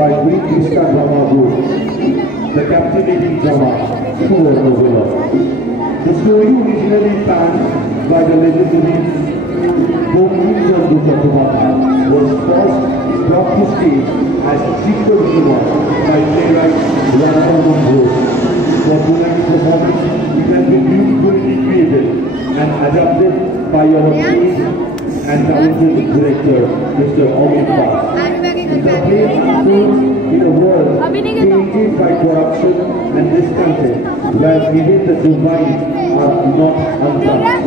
By Greek Ishka Drama Group, the captivating drama Suvarnabhula. The story originally planned by the legendary Bankim-Chandra Chattopadhyay was first brought to stage as Chikka Viva by playwright Ramanujan Ghosh. For tonight's performance, it has been beautifully created and adapted by our amazing and talented director, Mr. Amit Bhatt. The play unfolds in a world tainted by corruption and discontent, where even the divine are not untouched.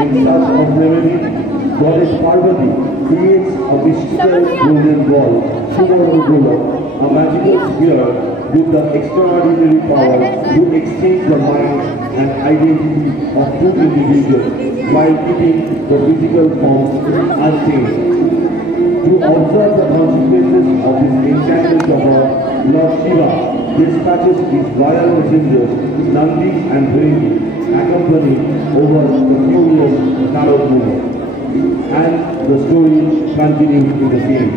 In such a remedy, Goddess Parvati creates a mystical golden ball, Suvarnabhula, a magical sphere with the extraordinary power to exchange the mind and identity of two individuals while keeping the physical forms unchanged. To observe the consequences of this enchanted power, Lord Shiva dispatches his royal messengers, Nandi and Bringi, accompanied over the furious Narad Muni. And the story continues in the same.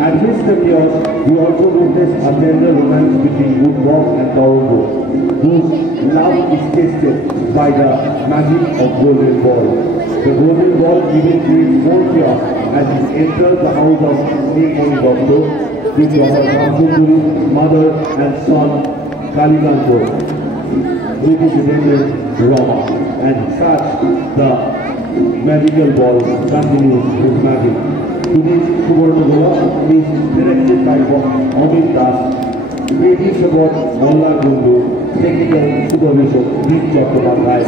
Amidst the chaos, we also witness a tender romance between Woodwalk and Tauranga, whose love is tested by the magic of Golden Ball. The Golden Ball even creates more chaos as he enters the house of Snake-Moni Doctor with our Ramsundari, mother and son Kalikanto, represented Rama, and such the magical ball continues his magic. Today's Suvarnabhula is directed by Amit Das, creative support Molla Gundu, technical supervision Deep Chattopadhyay,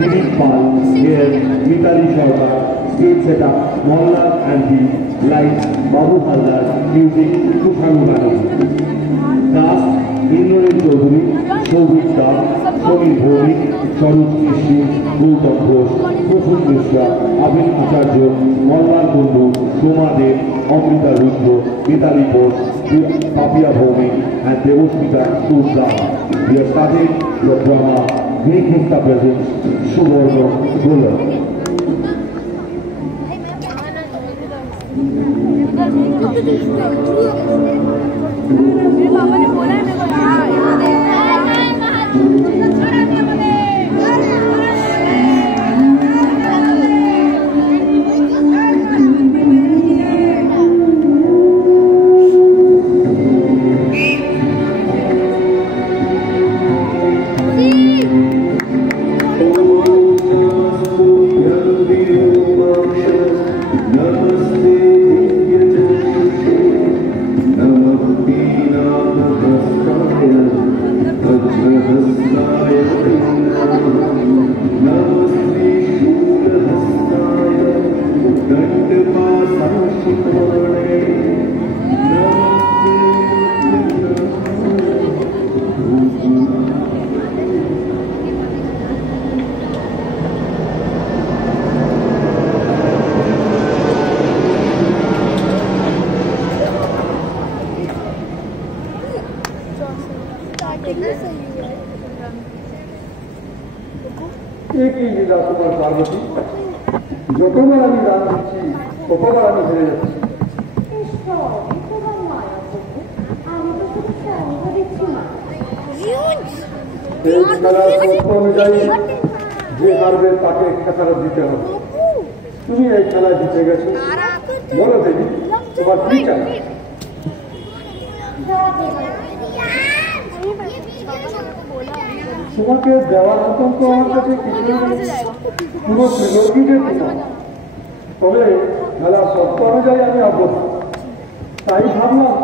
Dilip Pal, here Mitali Sharma, stage setup Molla and the lights Babu Haldar, music Tushanu Banerjee. Cast Indrajit Chaudhary, Shobhit Das, Samir Bhowmik, Swarup Kishri, Gautam Ghosh, Praful Mishra, Abhin Acharya, Molla Gundu, Soma Dev, Amrita Rudra, Mitali Bose, Papia Bhowmik and Devasmita Sudla. We have started the drama Greek Hista presents Suvarnabhula. एक ही लीला कुमार पार्वती যতবার আমি রাত দিচ্ছি ততবার আমি হেরে যাচ্ছি। এই খেলার শর্ত অনুযায়ী যে হারবে তাকে খেতারত দিতে হবে। তুমি এই খেলায় জিতে গেছো, বলো দেবী তোমার কি চাই? তোমাকে দেওয়ার মতন তো আমার কাছে কিছু পুরো ত্রিলোকীদের তোমার, তবে খেলার শর্ত অনুযায়ী আমি অবস্থ, তাই ভাবলাম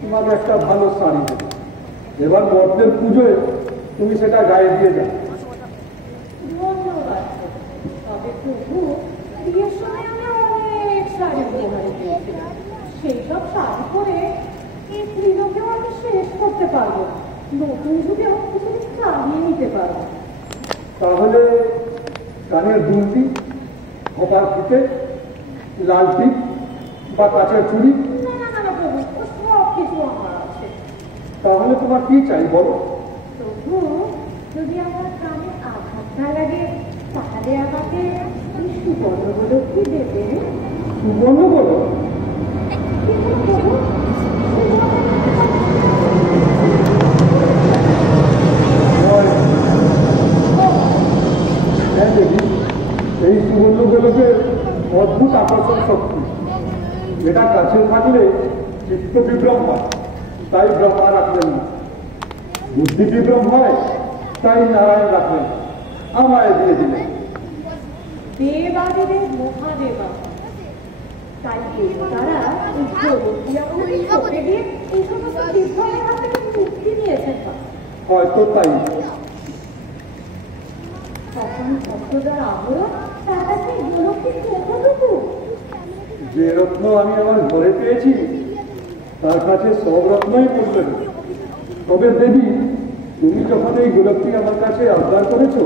তোমাকে একটা ভালো শাড়ি দেবো। এবার বড়দের পুজোয় তুমি সেটা গায়ে দিয়ে যাও। সেই সব শাড়ি পরে একটু শেষ করতে পারবো, নতুন যুগে কিছু চালিয়ে নিতে পারবো। তাহলে কানের দুলটি, খোপার ফিতে, লাল টিপ বা কাঁচের চুড়ি? না না না প্রভু, ও সব কিছু আমার আছে। তাহলে তোমার কি চাই বলো? প্রভু, যদি আমার কানে আঘাত না লাগে তাহলে আমাকে সুবর্ণগুলো কি দেবে? সুবর্ণ বলো? কিন্তু প্রভু, হ্যাঁ দেবী, এই সুবর্ণগুলোকে অদ্ভুত আকর্ষণ শক্তি। এটা কাছে থাকলে চিত্ত বিভ্রম হয়, তাই ব্রহ্মা রাখলেন না। বুদ্ধি বিভ্রম হয়, তাই নারায়ণ রাখলেন, আমায় দিয়ে দিলেন। দেবাদিদেব মহাদেবা, তাই দেবতারা দিয়ে এই সমস্ত বিভ্রমের হাত থেকে মুক্তি দিয়েছেন। হয়তো তাই। তখন ভক্তদের আবরণ তার কাছে গোলকটি কতটুকু? যে রত্ন আমি আমার ঘরে পেয়েছি তার কাছে সব রত্নই বললেন। তবে দেবী, তুমি যখন এই গোলকটি আমার কাছে আবদার করেছ,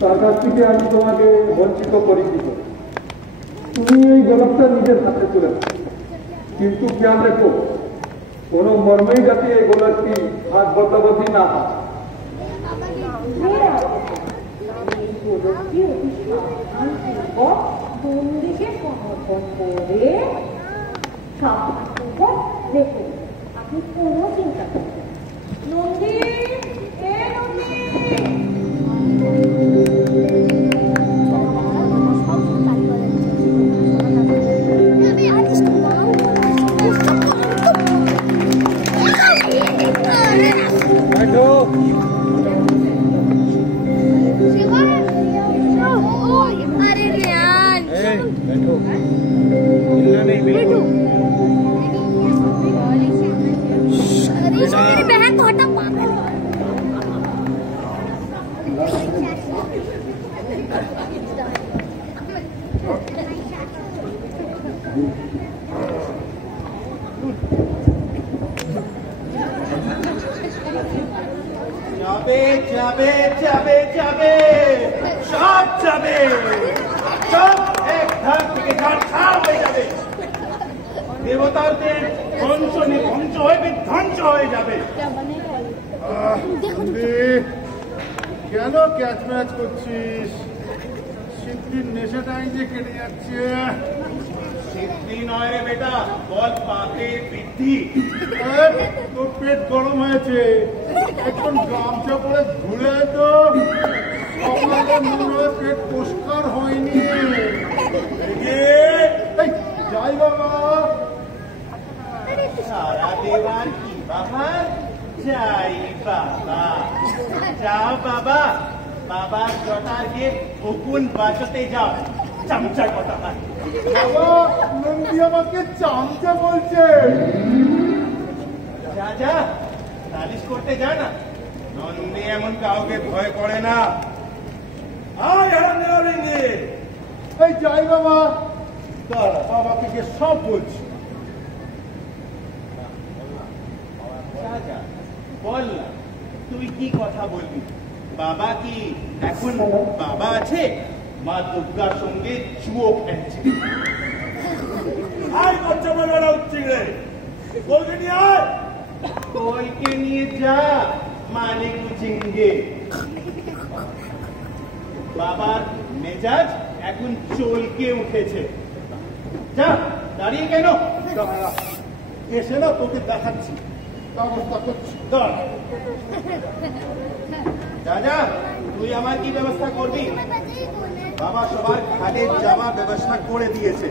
তার কাছ থেকে আমি তোমাকে বঞ্চিত করি কি করে? তুমি এই গোলকটা নিজের হাতে তুলে নাও, কিন্তু খেয়াল রেখো কোনো মর্মেই যাতে এই গোলকটি হাত বদলাবদলি না হয়। এই গোলকটি অতি সাবধানপূর্বক বন্দিকে সমর্পণ করে সাবধানপূর্বক দেখুন, আপনি কোনো চিন্তা করবেন। নন্দী, এ নন্দী, मेरी बहन को हटा पागल। যাবে যাবে যাবে যাবে সব যাবে, সব এক ধার থেকে ধার ছাড় হয়ে যাবে। দেবতাদের ধ্বংস নিধ্বংস হয়ে বিধ্বংস হয়ে যাবে। কেন ক্যাচ ম্যাচ করছিস? সিদ্ধির নেশাটাই যে কেটে যাচ্ছে। সিদ্ধি নয় রে বেটা, বল পাপের বৃদ্ধি। তোর পেট গরম হয়েছে, এখন গামছা পরে ঘুরে তো সকালে মনে হয় পেট পরিষ্কার হয়নি। যাই বাবা, সারা দেওয়ার কি বাহার, যাই বাবা। যাও বাবা, বাবার জটার গিয়ে বকুন বাঁচাতে যাও, চামচা কথা হয়। বাবা নন্দী আমাকে চামচা বলছে। যা যা, নালিশ করতে যা না। নন্দী এমন কাউকে ভয় করে না। এই যাই বাবা, দাঁড়া, বাবাকে গিয়ে সব বলছি। বল না, তুই কি কথা বলবি? বাবা কি এখন বাবা আছে? মা দুর্গার সঙ্গে চুয়ো খেলছে। আয় বাচ্চা বলারা উচ্চিড়ে বলকে নিয়ে আয়, বলকে নিয়ে যা মানে কুচিঙ্গে। বাবার মেজাজ এখন চলকে উঠেছে। যা, দাঁড়িয়ে কেন? এসে না তোকে দেখাচ্ছি, ব্যবস্থা করছি। যা যা, তুই আমার কি ব্যবস্থা করবি? বাবা সবার খাটের জামা ব্যবস্থা করে দিয়েছে।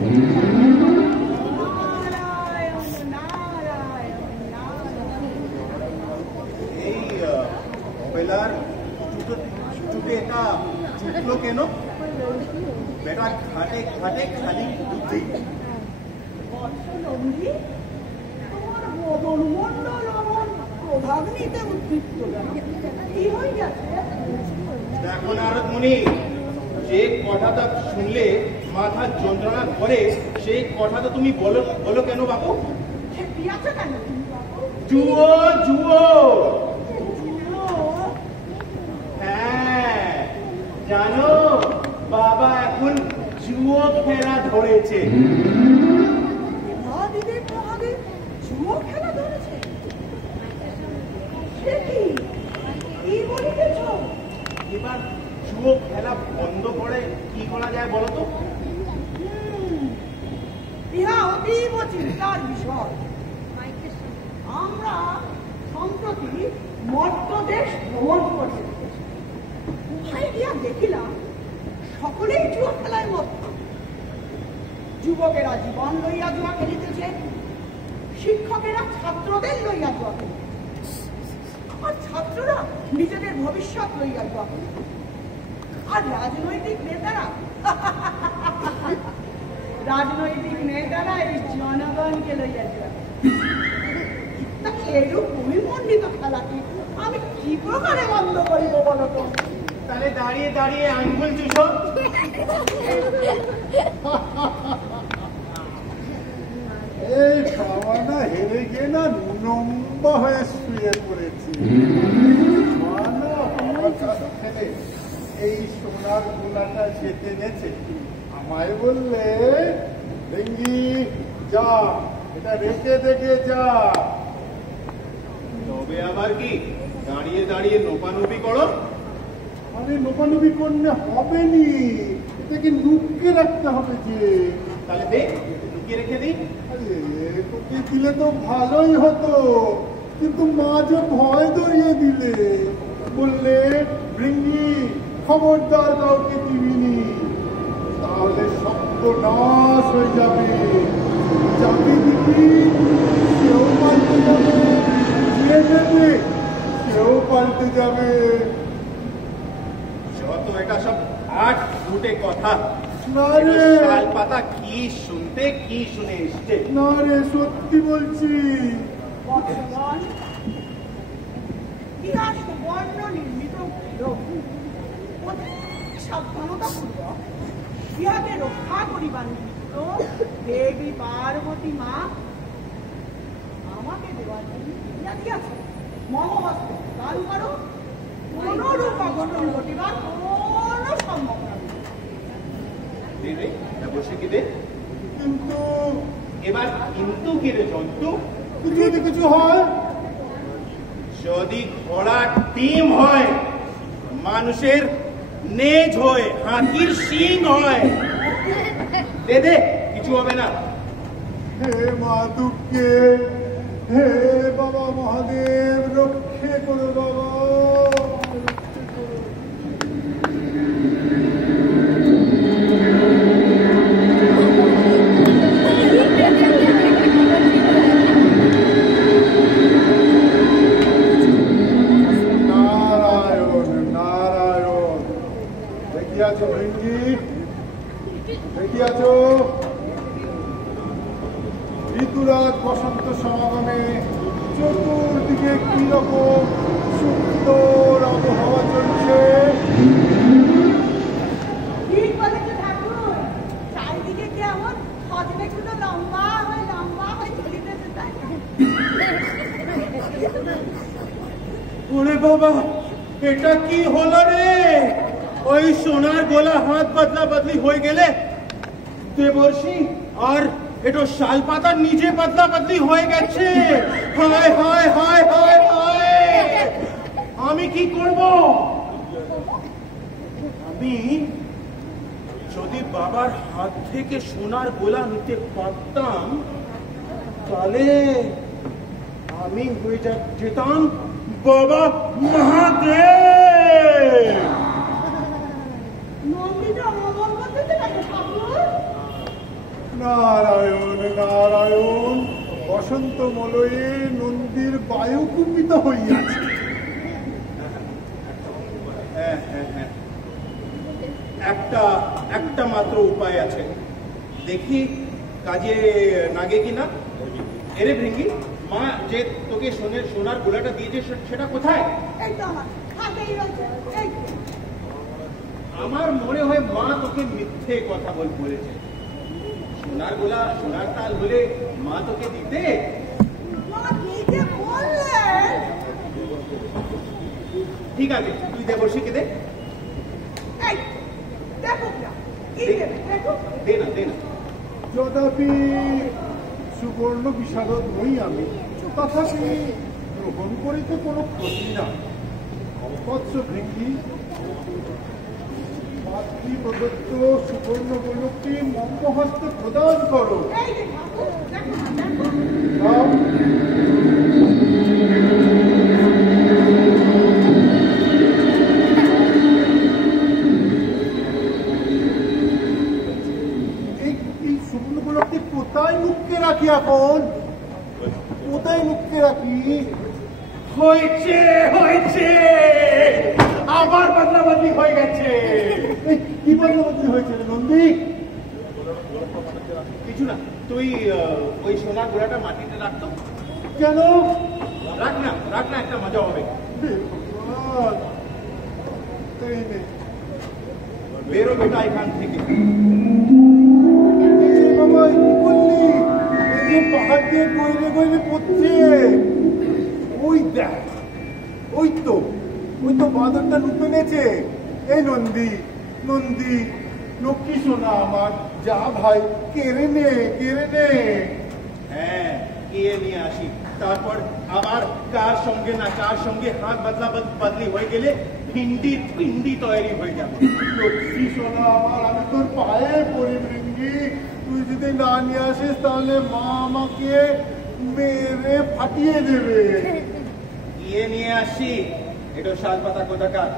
এই বেলার চুটে এটা চুটলো কেন? বেটা ঘাটে ঘাটে খালি বুদ্ধি। দেখো নারদ মুনি, যে কথাটা শুনলে মাথা যন্ত্রণা করে সেই কথাটা তুমি বলো কেন বাবু? জুয়ো জুয়ো। হ্যাঁ জানো, বাবা এখন জুয়ো খেলা ধরেছে। জুয়ো খেলা ধরেছে? সে কি বলিতেছ? এবার জুয়ো খেলা বন্ধ করে কি করা যায় বলো তো? ইহা অতীব চিন্তার বিষয়। আমরা সম্প্রতি মধ্যদেশ ভ্রমণ করতে উহাই গিয়া দেখিলাম সকলেই জুয়া খেলায় মত্ত। যুবকেরা জীবন লইয়া জুয়া খেলিতেছে, শিক্ষকেরা ছাত্রদের লইয়া জুয়া খেলিতেছে, আর ছাত্ররা নিজেদের ভবিষ্যৎ লইয়া জুয়া খেলিতেছে, আর রাজনৈতিক নেতারা এই জনগণকে লইয়া জুয়া। এরূপ পরিমণ্ডিত খেলাটি আমি কি প্রকারে বন্ধ করিব বলতো? তাহলে দাঁড়িয়ে দাঁড়িয়ে আঙ্গুল চুষো। এই খাওয়ানা হেরে গিয়ে না লম্বা হয়ে শুয়ে পড়েছি। এই সোনার গোলাটা যেতে নেছে, আমায় বললে ভেঙ্গি যা, এটা রেখে দেখে যা। তবে আবার কি দাঁড়িয়ে দাঁড়িয়ে নোপানুপি করো? আরে নোপানুপি করলে হবে নি, এটাকে লুকিয়ে রাখতে হবে যে। তাহলে দেখ লুকিয়ে রেখে দিই। আরে তোকে দিলে তো ভালোই হতো, কিন্তু মা যে ভয় ধরিয়ে দিলে, বললে ভৃঙ্গি খবরদার কাউকে দিবিনি, তাহলে শব্দ নাশ হয়ে যাবে। চাবি দিবি সেও পাল্টে যাবে, দিয়ে দেবে সেও পাল্টে যাবে। যত এটা সব আট ফুটে কথা। না রে, শাল পাতা কি শুনতে কি শুনে এসছে। না রে, সত্যি বলছি। বৎসগণ, ইহা সুবর্ণ নির্মিত অতি সাবধানতাপূর্বক ইহাকে রক্ষা করিবার নিমিত্ত দেবী পার্বতী মা আমাকে দেওয়ার জন্য ইহা দিয়াছে। মম হস্তে কারু কারো কোন রূপ অঘটন ঘটিবার কোন সম্ভাবনা নেই। দে রে, বসে কি দে। কিন্তু এবার কিন্তু কি রে জন্তু? যদি কিছু হয়, যদি ঘোড়ার ডিম হয়, মানুষের নেজ হয়, হাতির শিং হয়, দে দে, কিছু হবে না। হে মা দুর্গে, হে বাবা মহাদেব, রক্ষে করো বাবা। নারায়ণ নারায়ণ। দেখিয়াছ ভৃঙ্গি, দেখিয়াছ ঋতুরাজ বসন্ত সমাগমে চতুর্দিকে কিরকম সুন্দর আবহাওয়া চলছে। ঠিক বলেছে ঠাকুর, চারিদিকে কেমন হজমেগুলো লম্বা হয়ে চলিতেছে, তাই না? ওরে বাবা, এটা কি হলো রে? ওই সোনার গোলা হাত বদলা বদলি হয়ে গেলে দেবর্ষি আর এটা শাল পাতার নিজে বদলা বদলি হয়ে গেছে। হায় হায় হায় হায় হায়, আমি কি করব? আমি যদি বাবার হাত থেকে সোনার গোলা নিতে পারতাম, তাহলে আমি হয়ে যেতাম বাবা মহাদেব। নন্দিতা অমল করতেছে নাকি ঠাকুর? নারায়ণ নারায়ণ, বসন্ত মলয়ে নন্দীর বায়ু কুপিত হইয়াছে। হ্যাঁ হ্যাঁ হ্যাঁ, একটা মাত্র উপায় আছে, দেখি কাজে নাগে কিনা। এরে ভৃঙ্গি, মা যে তোকে সোনার গোলাটা দিয়েছে সেটা কোথায়? এই তো আমার হাতেই রয়েছে, এই তো। আমার মনে হয় মা তোকে মিথ্যে কথা বলেছে। সোনার গোলা সোনার তাল হলে মা তোকে দিতে। মা নিজে বলছে ঠিক আছে, তুই দেবর্ষীকে দে। এই দেখো না, কি দেবে দেখো। দে না, দে না। যথাপি সুবর্ণ বিশারদ নই আমি, তথাপি গ্রহণ করিতে কোনো ক্ষতি না। বৎস ভৃঙ্গি, মাতৃ প্রদত্ত সুবর্ণ গোলকটি মম হস্তে প্রদান করো। এই যে ঠাকুর, দেখো না, দেখো। দাও। এই সুবর্ণ গোলকটি কোথায় লুকিয়ে রাখি এখন? কোথায় লুকিয়ে রাখি? হয়েছে, হয়েছে, আবার বদলা বদলি হয়ে গেছে। কি বদলাবদলি হয়েছে রে নন্দী? কিছু না, তুই ওই সোনার গোড়াটা মাটিতে রাখতো। কেন? রাখ না, রাখ না, একটা মজা হবে। বেরো বেটা এখান থেকে। বাবা কি করলি? এই যে পাহাড় দিয়ে গইলে গইলে পড়ছে। ওই দেখ, ওই তো বাঁদরটা লুপে নেছে। এই নন্দী, নন্দী, লক্ষ্মী সোনা আমার, যা ভাই কেড়ে নে, কেড়ে নে। হ্যাঁ, কে নিয়ে আসি, তারপর আবার কার সঙ্গে না কার সঙ্গে হাত বদলা বদলি হয়ে গেলে পিন্ডি তৈরি হয়ে যাবে। লক্ষ্মী সোনা আমার, আমি তোর পায়ে পড়ি ভৃঙ্গি। তুই যদি না নিয়ে আসিস তাহলে মা আমাকে মেরে ফাটিয়ে দেবে। কে নিয়ে আসি, এটা শাল পাতা কোথাকার।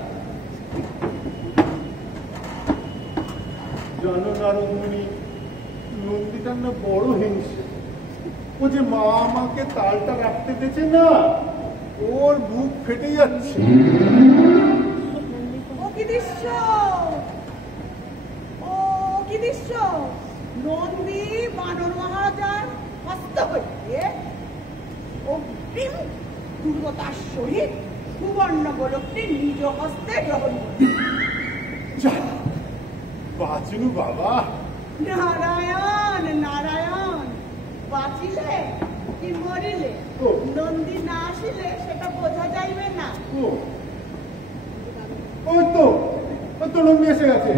জানো নারদমণি, নন্দীটার না বড় হিংসে। ও যে মা আমাকে তালটা রাখতে দিয়েছে না, ওর বুক ফেটে যাচ্ছে। ও কি দৃশ্য, ও কি দৃশ্য। নন্দী বানর মহারাজার হস্ত হইতে অগ্রিম দুর্গতার সহিত সুবর্ণ গোলকটি নিজ হস্তে গ্রহণ করবে। বাঁচলু বাবা। নারায়ণ নারায়ণ, বাঁচিলে কি মরিলে নন্দী না আসিলে সেটা বোঝা যাইবে না। ওই তো নন্দী এসে গেছে।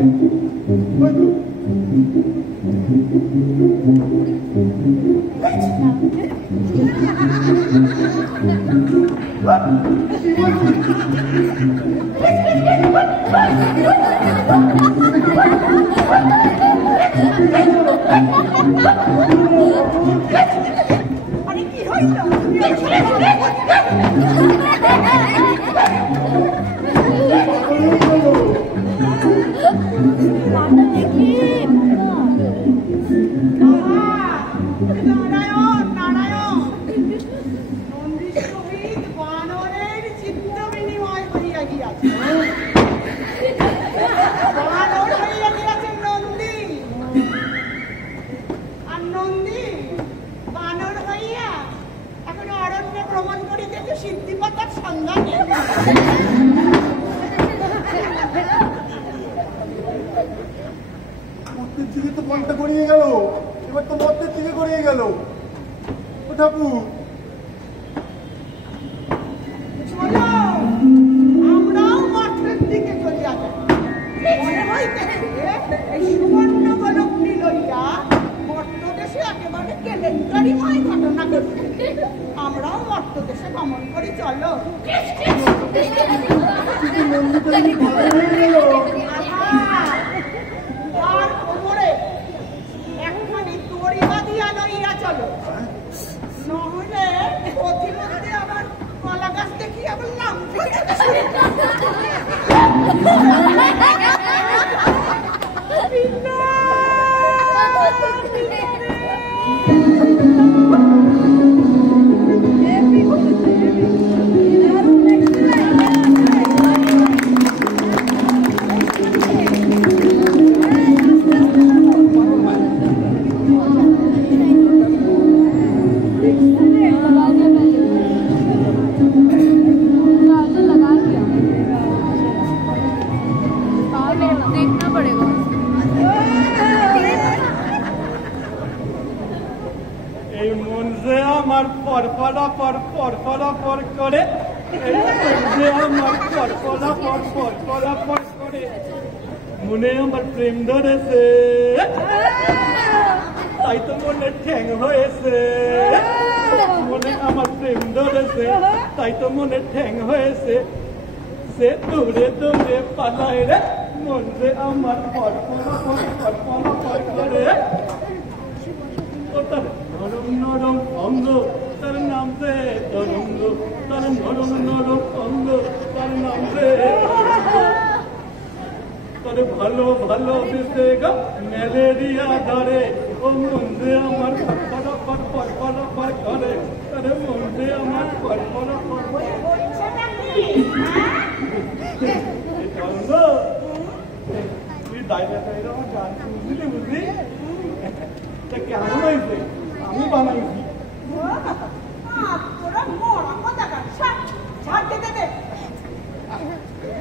ওই তো আরে কি হইল? নারায়ণ নারায়ণ, নন্দীর সহিত বানরের চিত্ত বিনিময় হইয়া গিয়াছে। বানর হইয়া গিয়াছে নন্দী, আর নন্দী বানর হইয়া এখন অরণ্যে ভ্রমণ করিতেছে সিদ্ধিপতার সন্ধানে। মর্তের দিকে তো পাল্টা গড়িয়ে গেল, এবার তো মর্তের দিকে গড়িয়ে গেল। ও ঠাকুর, চলো আমরাও মঠের দিকে চলিয়া যাই। মনে হইতেছে এই সুবর্ণ গোলকটি লইয়া মর্তদেশে একেবারে কেলেঙ্কারিময় ঘটনা ঘটছে। আমরাও মর্তদেশে ভ্রমণ করি, চলো। তার কোমরে একখানি দড়ি বাঁধিয়া লইয়া চলো, নহলে পথিমধ্যে আবার কলা গাছ দেখি আবার নাম देखना पड़ेगा। এই মন যে আমার পর করে মনে আমার প্রেম ধরেছে, তাই তো মনে ঠ্যাং হয়েছে। মনে আমার প্রেম ধরেছে, তাই তো মনে ঠ্যাং হয়েছে। সে দৌড়ে দৌড়ে পালায় রে, মন যে আমার করে। তার নরম নরম অঙ্গ, তার নাম যে তরঙ্গ। তার নরম নরম অঙ্গ, তার নাম যে তার ভালো ভালো বেসে গা ম্যালেরিয়া ধরে। ও মন যে আমার পর করে, তার মন যে আমার পর তুই দায়রা দায়রা আমার গান বুঝলি বুঝলি? কেমন হয়েছে? আমি বানাইছি।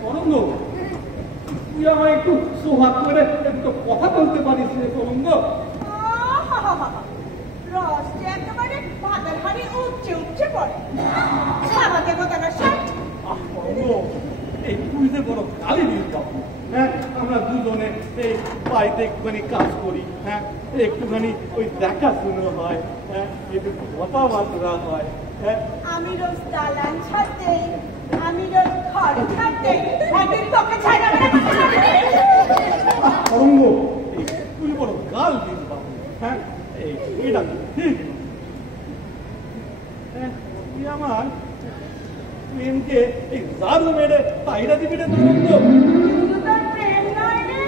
তরঙ্গ, তুই আমার একটু সোহাগ করে একটু কথা বলতে পারিস রে তরঙ্গ? রসটা একেবারে ভাতের হাড়ি উপচে পড়ে। সাবাতে কোথাকার শার্ট। তরঙ্গ, এই তুই যে বড় গালি দিস বাবু। হ্যাঁ, আমরা দুজনে এই বাড়িতে একটুখানি কাজ করি। হ্যাঁ, একটুখানি ওই দেখাশুনো হয়। হ্যাঁ, একটু কথাবার্তা হয়। হ্যাঁ, আমি রোজ দালান ছাড়তে, আমি রোজ ঘর ছাড়তে, একদিন তোকে ছাড়া তরঙ্গ, তুই বড় গাল দিস বাবু। হ্যাঁ, এটা ঠিক। তুই আমার প্রেমকে এই জারু মেরে তাইরা দিবি রে তরঙ্গ। শুধু তোর প্রেম নয় রে,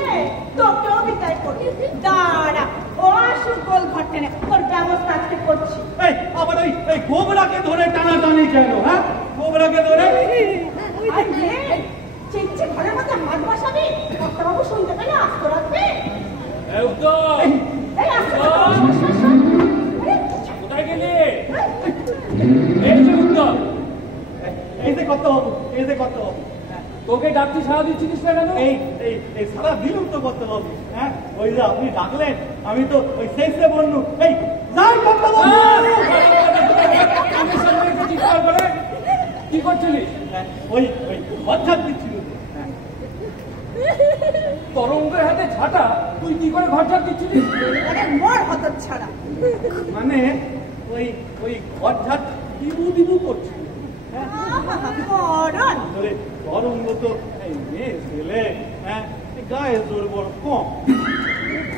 তোকেও বিদায় করবি। দাঁড়া, ও আসুক গোল ঘর টেনে, তোর ব্যবস্থা আজকে করছি। এই আবার এই গোবরাকে ধরে টানাটানি কেন? হ্যাঁ, গোবরাকে ধরে চেঁচে ঘরের মধ্যে হাত বসাবি। ডাক্তারবাবু শুনতে পেলে আস্ত রাখবে। কোথায় গেলি? এই যে কত হবো, এই যে কত হবো। তোকে ডাকতে সারা দিচ্ছিস কেন? এই সারা দিলুম তো করতে হবে। হ্যাঁ, ওই যে আপনি ডাকলেন, আমি তো ওই শেষে বললু এই যাই করতে হবে। কি করছিলিস? ওই ঘর দিচ্ছিল। তরঙ্গের হাতে ঝাঁটা, তুই কি করে ঘর ঝাঁট দিচ্ছিলিস? মোর হতর ছাড়া মানে ওই ঘর ঝাঁট দিবু করছিল। তরঙ্গ তো মেয়ে ছেলে, হ্যাঁ, গায়ে জোর বড় কম।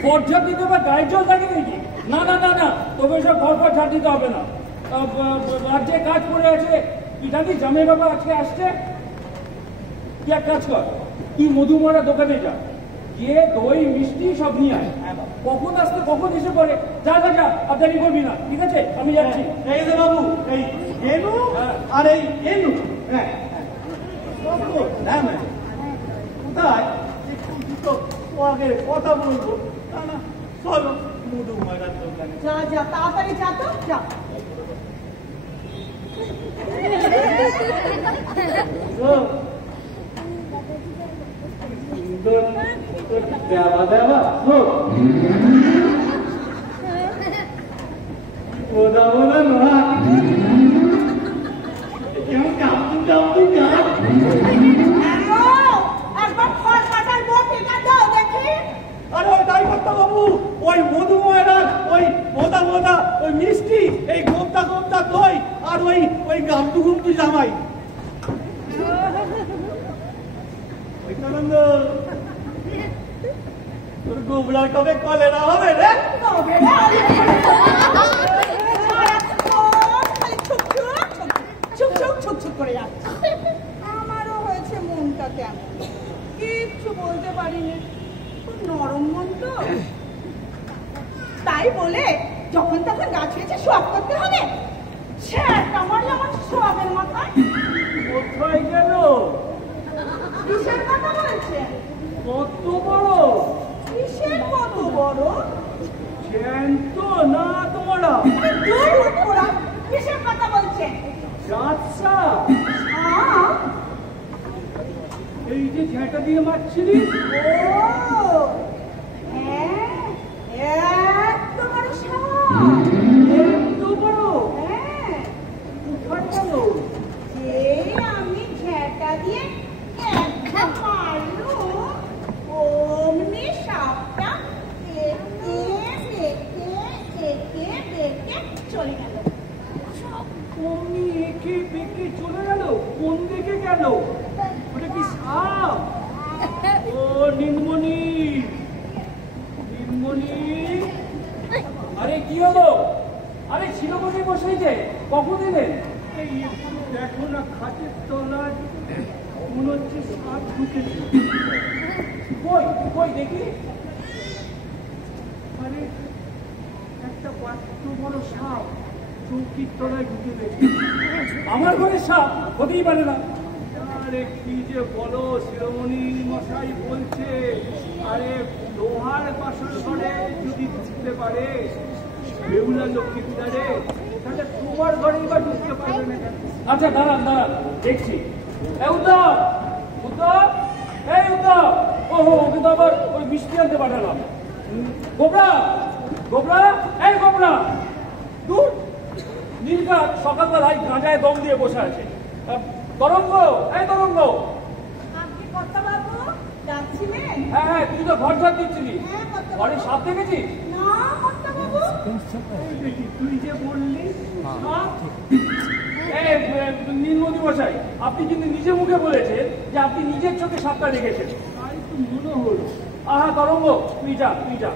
ঘর ঝাঁট দিতে হবে, গায়ে জোর থাকে নাকি? না না না না, তবে সব ঘর ঝাঁট দিতে হবে না। রাজ্যে কাজ করে আছে, তুই জানিস জামাই বাবা আজকে আসছে। তুই এক কাজ কর, তুই মধুমরা দোকানে যা, গিয়ে দই মিষ্টি সব নিয়ে আয়। কখন আসতে কখন এসে পড়ে, যা যা যা, আর দেরি করবি না, ঠিক আছে? আমি যাচ্ছি। এই যে বাবু, এই এনু আর এই এনু। হ্যাঁ কোথায় আগে কথা বলবো? না চলো মধুমরার দোকানে। যা যা, তাড়াতাড়ি যা তো, যা। দেওয়া দেওয়া ওদা ওদা নয়, কেমন কাঁপতু কাঁপতু কাঁপ। একবার খড় কাটার বটিটা দাও দেখি। আরে ওই তাই করতে বাবু, ওই মধুময়রা ওই মোদা মোদা ওই মিষ্টি, এই গোমটা গোমটা দই, আর ওই গামটু গুমটু জামাই। ওই কারণ তোর গোবরার কবে কলেরা হবে রে? আমারও হয়েছে মনটা কেমন, কিচ্ছু বলতে পারিনি। নরম মন তো, তাই বলে যখন তখন গা ছুঁয়েছে সোয়াব করতে হবে। সে আমার যেমন সোয়াবের মাথায়। কোথায় গেল? কিসের কথা বলছে? কত বড়? কিসের কত বড়? জ্যান্ত না তোমরা? কিসের কথা বলছে? আচ্ছা, এই যে ঝেঁটা দিয়ে মারছিলিস? ও হ্যাঁ, এত বড় সাপ। এত বড়? হ্যাঁ, কোথায় গেল? এই আমি দিয়ে একটা মারলো, অমনি সাপটা একে বেঁকে চলে গেল। অমনি একে বেঁকে চলে গেল? কোন দিকে গেল? ওটা কি সাপ? ও নীলমণি, নীলমণি, আরে কি হলো? আরে ছিল কোথায় বসে যে কখন এলেন? এই দেখো না খাটের তলায় মনে হচ্ছে সাপ ঢুকেছে। কই কই দেখি। আরে একটা বাচ্চ বড় সাপ চৌকির তলায় ঢুকে গেছে। আমার ঘরে সাপ হতেই পারে না। আরে কি যে বলো, শিরোমণি মশাই বলছে আরে লোহার বাসর ঘরে যদি ঢুকতে পারে বেহুলা লক্ষ্মী পূজারে, তাহলে তোমার ঘরেই বা ঢুকতে পারবে না কেন? আচ্ছা দাঁড়ান দাঁড়ান দেখছি। উত্তম, উত্তম, এই উত্তম, ওহো ওকে তো আবার ওই মিষ্টি আনতে পাঠালাম। গোবরা, গোবরা, এই গোবরা, দূর নীলকাঠ সকালবেলায় গাঁজায় দম দিয়ে বসে আছে। তরঙ্গ, এই তরঙ্গ। আপনি কর্তা বাবু ডাকছিলেন? হ্যাঁ হ্যাঁ, তুই তো ঘর ঝাড় দিচ্ছিলি। হ্যাঁ কর্তা ঘরে বাবু। সাপ দেখেছিস? না কর্তা বাবু। তুই যে বললি সাপ। নীলমণি মশাই, আপনি কিন্তু নিজে মুখে বলেছেন যে আপনি নিজের চোখে সাপটা দেখেছেন। তাই তো মনে হলো। আহা তরঙ্গ, তুই যা তুই যা।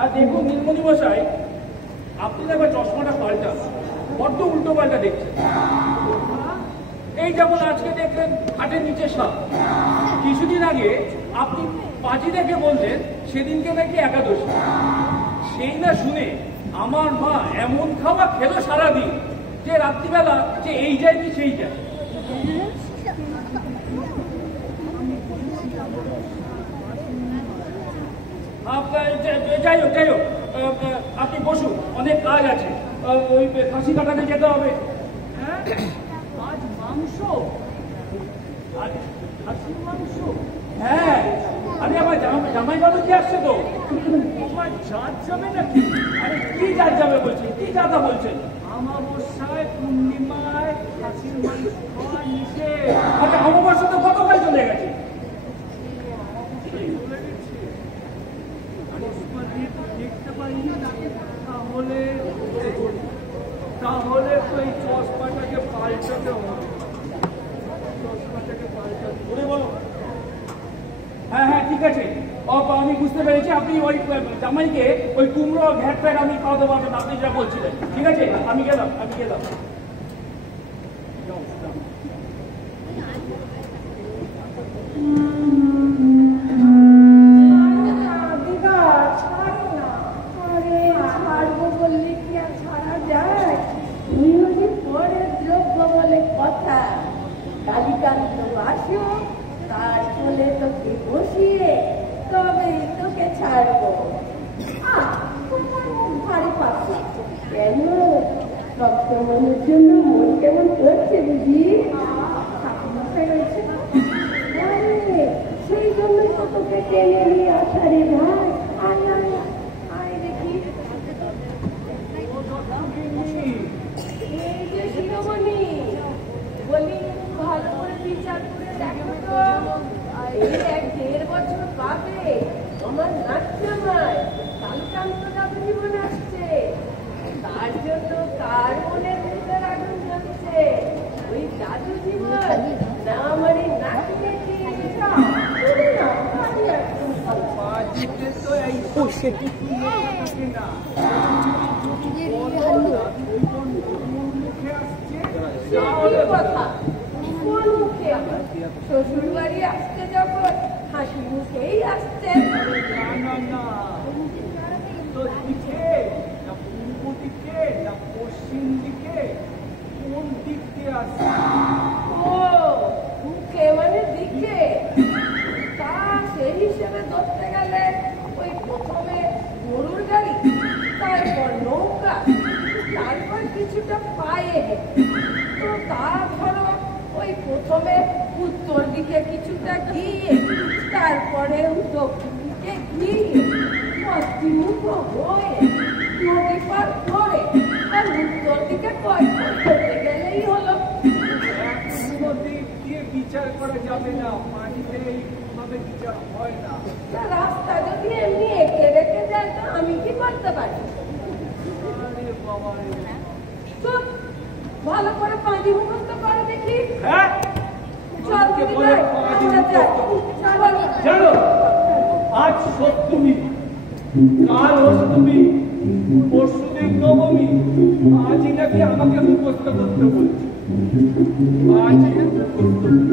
আর দেখুন নীলমণি মশাই, আপনি না এবার চশমাটা পাল্টা, বড্ড উল্টো পাল্টা দেখছেন। এই যেমন আজকে দেখলেন হাটের নিচে সাপ, কিছুদিন আগে আপনি পাঁচি দেখে বললেন সেদিনকে নাকি একাদশী। সেই না শুনে আমার মা এমন খাওয়া খেলো সারাদিন যে রাত্রিবেলা যে এই যায়নি সেই যায়। যাই হোক যাই হোক, আপনি বসুন, অনেক কাজ আছে। ওই খাসি কাটাতে যেতে হবে। হ্যাঁ আজ মাংস, আজ খাসির মাংস। হ্যাঁ আরে আমার জামাই বাবু কি আসছে তো। আমার জাত যাবে নাকি? আরে কি জাত যাবে বলছেন? কি জাতা বলছেন? অমাবস্যায় পূর্ণিমায় খাসির মাংস খাওয়া নিষেধ। আচ্ছা অমাবস্যা তো গতকাল চলে গেছে। দেখতে পাইনি, তাহলে তাহলে তো এই চশমাটাকে পাল্টাতে হবে। চশমাটাকে পাল্টাতে হবে। বলো। হ্যাঁ হ্যাঁ ঠিক আছে, আমি বুঝতে পেরেছি। আপনি ওই জামাইকে ওই কুমড়ো ঘ্যাট প্যাট আমি খাওয়াতে পারবেন, আপনি যা বলছিলেন। ঠিক আছে আমি গেলাম, আমি গেলাম। ছাড়বো বললে কি আর ছাড়া যায়? পরের দ্রব্য বলে কথা। কালিকান্ত আসো, তার কোলে তোকে বসিয়ে তবেই তোকে ছাড়বো। ভারী পাশে কেন সপ্তমনের জন্য মন কেমন করছে বুঝি? সেই জন্য তো তোকে টেনে নিয়ে আসা রে ভাই। আয় দেখি এই যে শিরোমণি, বলি ভালো করে বিচার করে দেখো তো, এই 1-1.5 বছর বাদে আমার নাট্যময় কালকান্ত দাদু জীবন আসছে। তার জন্য কার মনের ভিতর আগুন জ্বলছে? ওই দাদু জীবন না আমার এই নাটকে শ্বশুর বাড়ি আসতে যখন হাসি মুখেই আসছে। পূর্ব দিকে না পশ্চিম দিকে, কোন দিক দিয়ে আসছে? ও মুখে মানে দিকে। তা সেই হিসেবে ধরতে গেলে ওই প্রথমে গরুর গাড়ি, তারপর নৌকা, তারপর কিছুটা পায়ে তো তারপরও ওই প্রথমে উত্তর দিকে কিছুটা গিয়ে, তারপরে দক্ষিণ দিকে গিয়ে পশ্চিমমুখ হয়ে নদী পার করে আর উত্তর দিকে করতে গেলেই হলো। করা যাবে না, মাটিতে এইভাবে বিচার হয় না। রাস্তা যদি এমনি এঁকে রেখে যায় তো আমি কি করতে পারি? আরে বাবা রে, চুপ, ভালো করে পাঁজি মুখস্থ করে দেখি। হ্যাঁ চল দিদি যাই, আমরা যাই। চলো। জানো আজ সপ্তমী, কাল অষ্টমী, পরশুদিন নবমী, আজই নাকি আমাকে মুখস্থ করতে বলছে। আজই মুখস্থ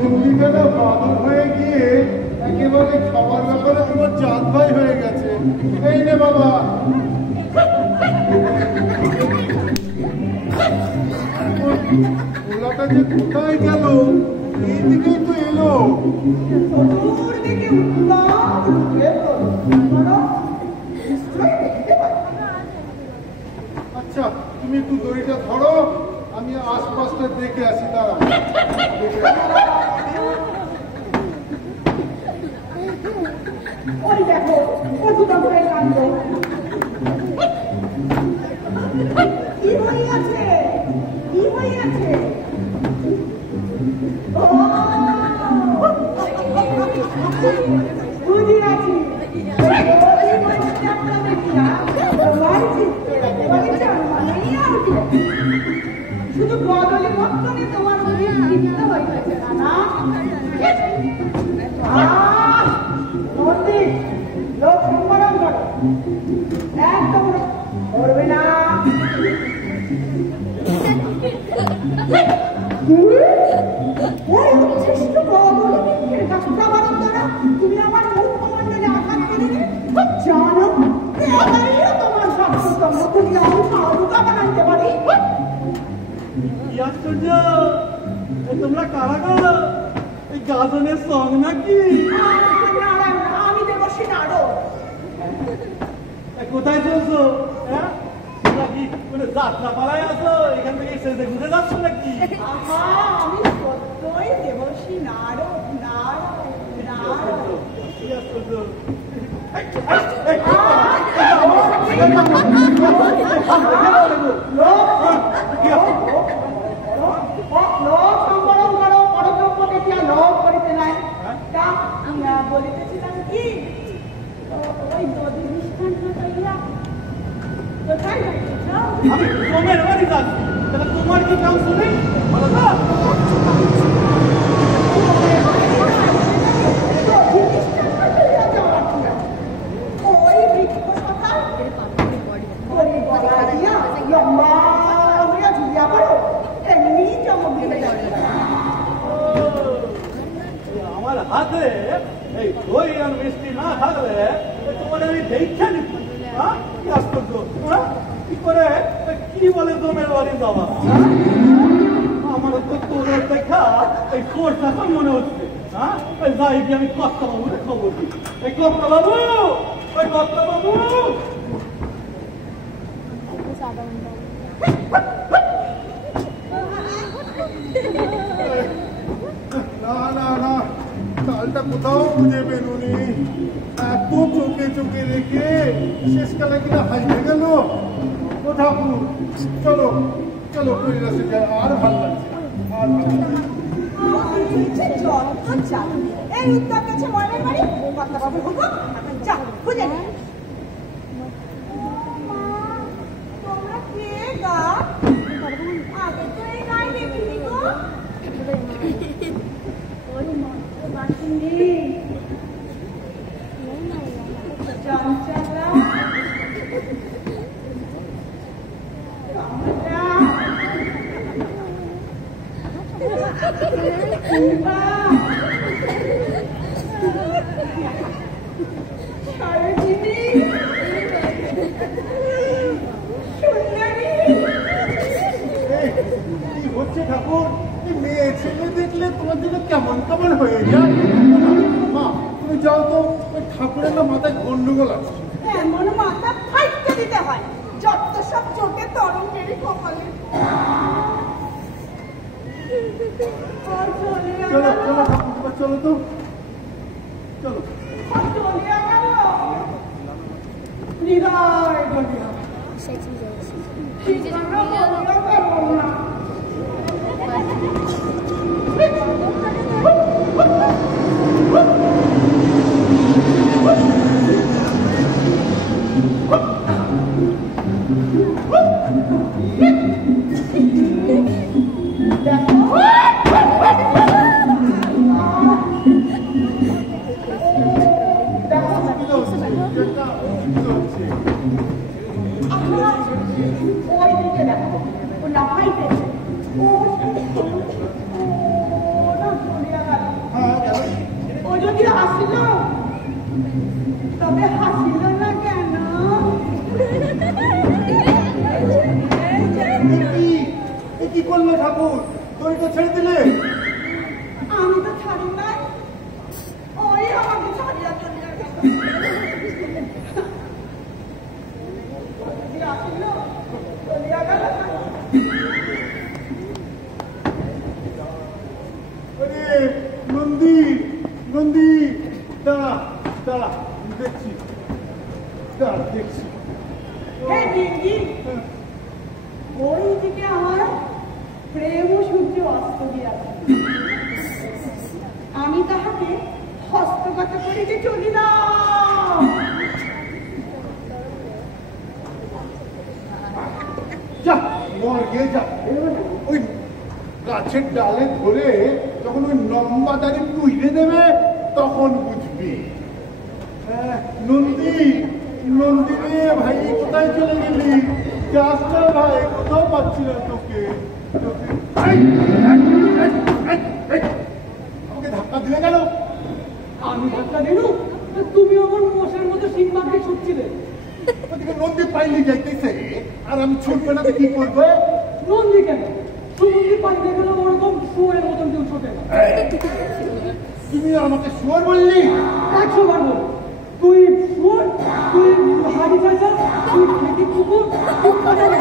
নন্দীটা বাদল হয়ে গিয়ে একেবারে খাবার ব্যাপারে তোমার জাত ভাই হয়ে গেছে। এই নে বাবা, ওলাটা যে কোথায় গেল, এই দিকেই তো এলো। চতুর্দিকে উত্তম রূপে প্রতিফলন নিশ্চয়ই দেখতে পাচ্ছি। আচ্ছা তুমি একটু দড়িটা ধরো, আমি আশপাশটা দেখে আসি। দাঁড়া, ওই দেখো পশুতন্ত্রের কাণ্ড। কি হইয়াছে, কি হইয়াছে? বুঝিয়াছি, শুধু বদলে মতনে তোমার চিন্তা হইতেছে না। মন্দির লোক সম্বরণ করো, একদম করবে না। ওই উচ্ছিষ্ট বদলের কাছাবারের দ্বারা তুমি আমার মুখমণ্ডলে আঘাত করে জানো তোমার সবসময় তুমি আলুকা বানাইতে পারি। কি আশ্চর্য, তোমরা কারা গো? এই গাজনের সং নাকি? আমি দেবশ্রী নারদ। কোথায় চলছো? হ্যাঁ তোমরা কি মানে যাত্রা পালায় আছো? এখান থেকে সেজে ঘুরে যাচ্ছ নাকি? আহা, আমি সত্যই দেবশ্রী নারদ। নারদ কি আশ্চর্য, লোক সম্বরণ করো, পরদ্রব্য দেখিয়া লোক করিতে নাই। তা বলিতেছিলাম কি, ওই নদী দৃষ্টান্ত কইয়া কোথায় যাইতেছ? আমি তোমার বাড়ি যাচ্ছি, তাহলে তোমার কি কাম শুনি? বলো তো। ওই বৃক্ষ শাখা লম্বা হইয়া ঝুলিয়া পড়ো, এমনি চমক দিতে যাবে। আমার হাতে এই দই আর মিষ্টি না থাকলে তোমার আমি দেখা নিত। কি আশ্চর্য, কি করে কি বলে জমের বাড়ি যাওয়া? আমার তো তোদের দেখা এই তোর শাসন মনে হচ্ছে। হ্যাঁ যাই গিয়ে আমি কর্তা বাবুর খবর দিই। এই কর্তা বাবু, ওই কর্তা বাবু, না না না, তালটা কোথাও খুঁজে বেরোনি। এত চোখে চোখে রেখে শেষকালে কিনা হারিয়ে গেল। ও ঠাকুর, চলো চলো কৈলাসে যাই, আর ভাল লাগছে না, আর ভাল লাগছে না। এই উত্তর কাছে ময়নার বাড়ি, কর্তা বাবু হুকুম, যা খুঁজে নে। তোমরা কে গা? আগে তো এই গায়ে দেখিনি গো। ওই মাত্র বাসিন্দি চঞ্চলা, কমলা, পূর্বা, সরোজিনী, কেমন হয়ে যায়। মা তুমি যাও তো, ওই ঠাকুরের না মাথায় গন্ডগোল আছে। এমন মাথা ফাইটতে দিতে হয় যত সব চোখে তরঙ্গেরই কপালে। চলো চলো ঠাকুর, চলো তো, চলো। চলিয়া গেল নিরায় বলিয়া ঠিকানা বলিয়া পারব না। ওই দিকে দেখো, ও লাফাইতেছে। ও যদি হাসিল, তবে হাসিল না কেন? কি করলে ঠাকুর, দড়িটা ছেড়ে দিলে? আমি তো ছাড়ি নাই, ওই আমাকে ছাড়িয়া চলিয়া গেল। আসিল, চলিয়া গেল। নন্দী নন্দী, দাঁড়া দাঁড়া, দেখছি দাঁড়া, দেখছি। ওই দিকে আমার প্রেম সূর্য অস্ত গিয়াছে, আমি তাহাকে হস্তগত করিতে চলিলাম। যা মর গে যা, ওই গাছের ডালে ধরে যখন ওই লম্বা দাড়ি পুইরে দেবে তখন বুঝবি। নন্দী নন্দী রে ভাই, কোথায় চলে গেলি? যাস না ভাই, কোথাও পাচ্ছি না তোকে। আমাকে ধাক্কা দিলে গেল। আমি ধাক্কা দিল, তুমি আমার মোষের মতো সিংবাকে ছুটছিলে। ওদিকে নন্দী পাইলে যাইতেছে, আর আমি ছুটবে না তো কি করবো? নন্দী কেন? সুমন্দি পাইতে গেলে ওরকম শুয়ের মতন কেউ ছোটে না। তুমি আমাকে শুয়োর বললি? 100 বার বল। তুই শুয়োর, তুই হাড়ি চাচা, তুই খেতে কুকুর, তুই পাঠাবে।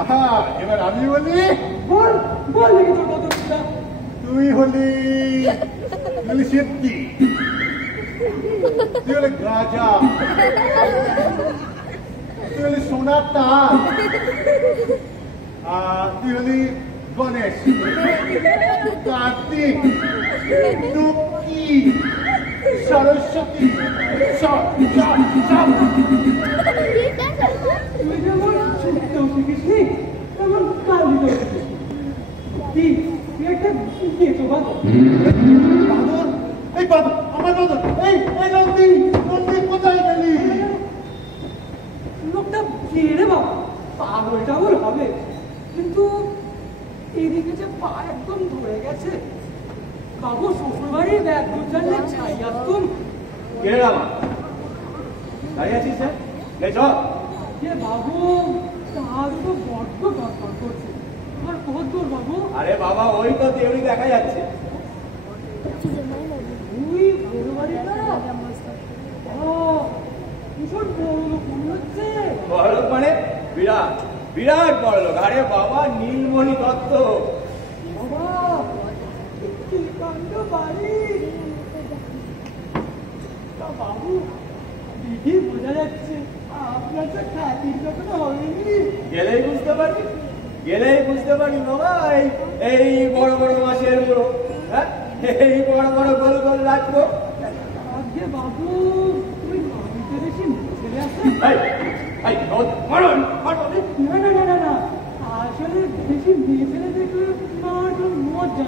আহা, এবার আমি বলি। বল বল দেখি তোর কত ছিল। তুই হলি সিদ্ধি, তুই হলি গাজা, তুই হলি সোনার তার, আর তুই হলি গণেশ, কার্তিক, লক্ষ্মী, সরস্বতী, সব সব সব। তুই যেমন ছুটতেও শিখিসনি, তেমন কাল দিতেও শিখিসনি। কি তুই একটা কেঁচো বাঁধো। বাদর, এই বাদর, আমার বাদর, এই এই নন্দী, নন্দী কোথায় গেলি? লোকটা কে রে বাবা? পাগল টাগল হবে, কিন্তু এদিকে যে পা একদম ধরে গেছে। বাবু শ্বশুর বাড়ির ব্যাগ জানলে ছাই আসতুম। কে রে বাবা? দাঁড়িয়ে আছিস স্যার? নে চল। যে বাবু তার তো বড্ড দরকার করছে। আমার কত বাবু? আরে বাবা, ওই তো দেউরি দেখা যাচ্ছে। ওই বড় বাড়িটা ভীষণ বড় লোক মনে হচ্ছে। বড় লোক মানে? বিরাট বিরাট বড় লোক। আরে বাবা, নীলমণি দত্ত। বাবা কি কাণ্ড বাড়ি! বাবু দেখি বোঝা যাচ্ছে আপনার তো খাতির কখনো হয়নি। গেলেই বুঝতে পারবি, গেলেই বুঝতে পারবি বাবা। এই বড় বড় মাছের মুড়ো, হ্যাঁ, এই বড় বড় গরু গরু রাখবো। আজকে বাবু তুই বাড়িতে বেশি ছেলে আছে? না না না না না, আসলে বেশি মেয়ে ছেলে দেখলে মার মজ্জা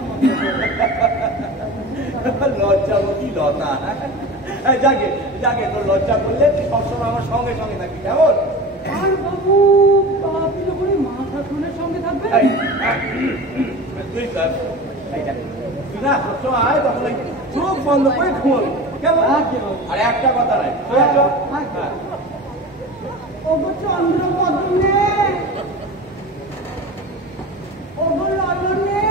লজ্জাবতী লতা। যাকে যাকে তোর লজ্জা করলে তুই সবসময় আমার সঙ্গে সঙ্গে থাকবি, কেমন? আর বাবু আপনি যখন মা ঠাকুরের সঙ্গে থাকবেন, তুই না সবসময় আয়, তখন ওই চোখ বন্ধ করে ঘুমাবি, কেমন? আর একটা কথা নাই, ওগো চন্দ্রবদনে, ওগো ললনে,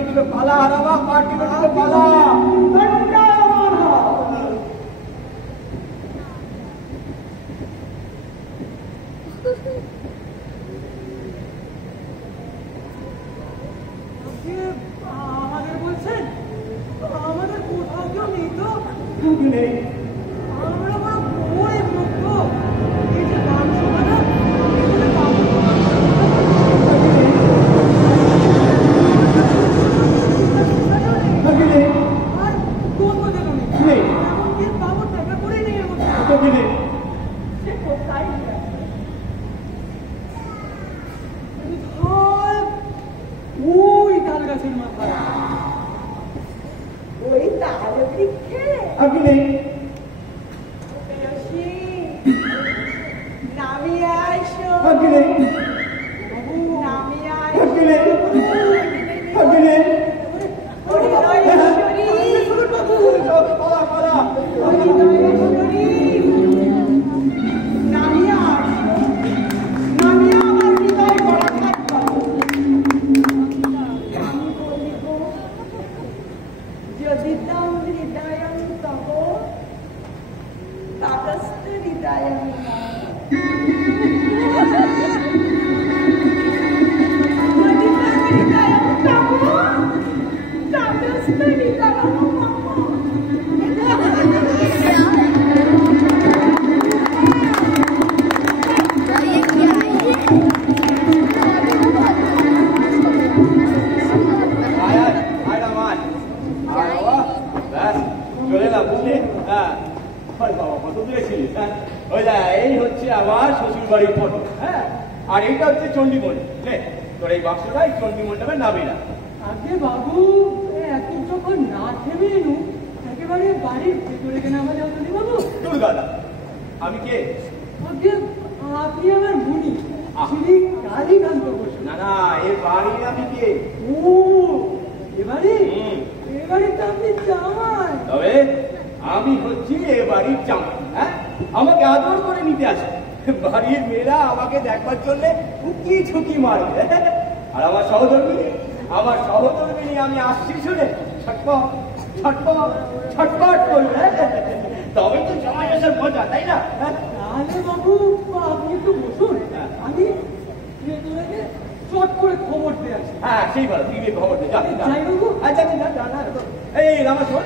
দেখবে পালা হারাবা, পার্টি দেখবে পালা। আমাদের বলছেন আমাদের কোথাও কেউ নেই তো? নেই। আমরা বড় গরিব লোক তো। এই যে গান শোনা না, এগুলো কাপড় আর কোন মধ্যে নেই, এমনকি বাবুর দেখা করেই নেই। সে কোথায় গেছে? ওই তাল গাছের মাথায়, ওই তাল বৃক্ষে। আপনি নেই। প্রেয়সী, নামিয়ে আইসো। আপনি নেই। নামিয়ে আপনি নেই। আইসো। আপনি নেই। হরিদয়েশ্বরী, পালা পালা। হরিদয়েশ্বরী, নামিয়ে আইসো। নামিয়ে আমার হৃদয় করা থাকবে। আমি বলিব, যদি তাম হৃদয়ং তব তাতস্থ হৃদয়ং মম। যদি তাম হৃদয়ং তব তাতস্থ হৃদয়ং মম। চলে না বুঝলি? হ্যাঁ বাবা কত দূরে ছিলিস? হ্যাঁ ওই যা এই হচ্ছে আমার শ্বশুর বাড়ির ফটো। হ্যাঁ আর এইটা হচ্ছে চণ্ডীমণ্ডপ। তোর এই বাক্সটা এই চণ্ডীমণ্ডপের নামই না। আগে বাবু এত যখন না থেমে এলু, একেবারে বাড়ির ভেতরে কেন আমার যাও তো বাবু? তোর দাদা আমি কে? আগে আপনি আমার মুনি, শ্রী কালীকান্ত বসু। না না এ বাড়ির আমি কে? ও এবারে এবারে তো আপনি জামাই। তবে আমি হচ্ছি এ বাড়ির জামাই। হ্যাঁ আমাকে আদর করে নিতে আসে। বাড়ির মেয়েরা আমাকে দেখবার জন্য উকি ঝুঁকি মারবে। আর আমার সহধর্মিনী আমি আসছি শুনে ছটপট ছটপট ছটপট করবে। তবে তো জামাই আসার মজা, তাই না? তাহলে বাবু আপনি একটু বসুন, আমি ভেতরে চট করে খবর দিয়ে আসি। হ্যাঁ সেই ভালো, তুই গিয়ে খবর দে। যাই বাবু। আচ্ছা এই রামা শোন,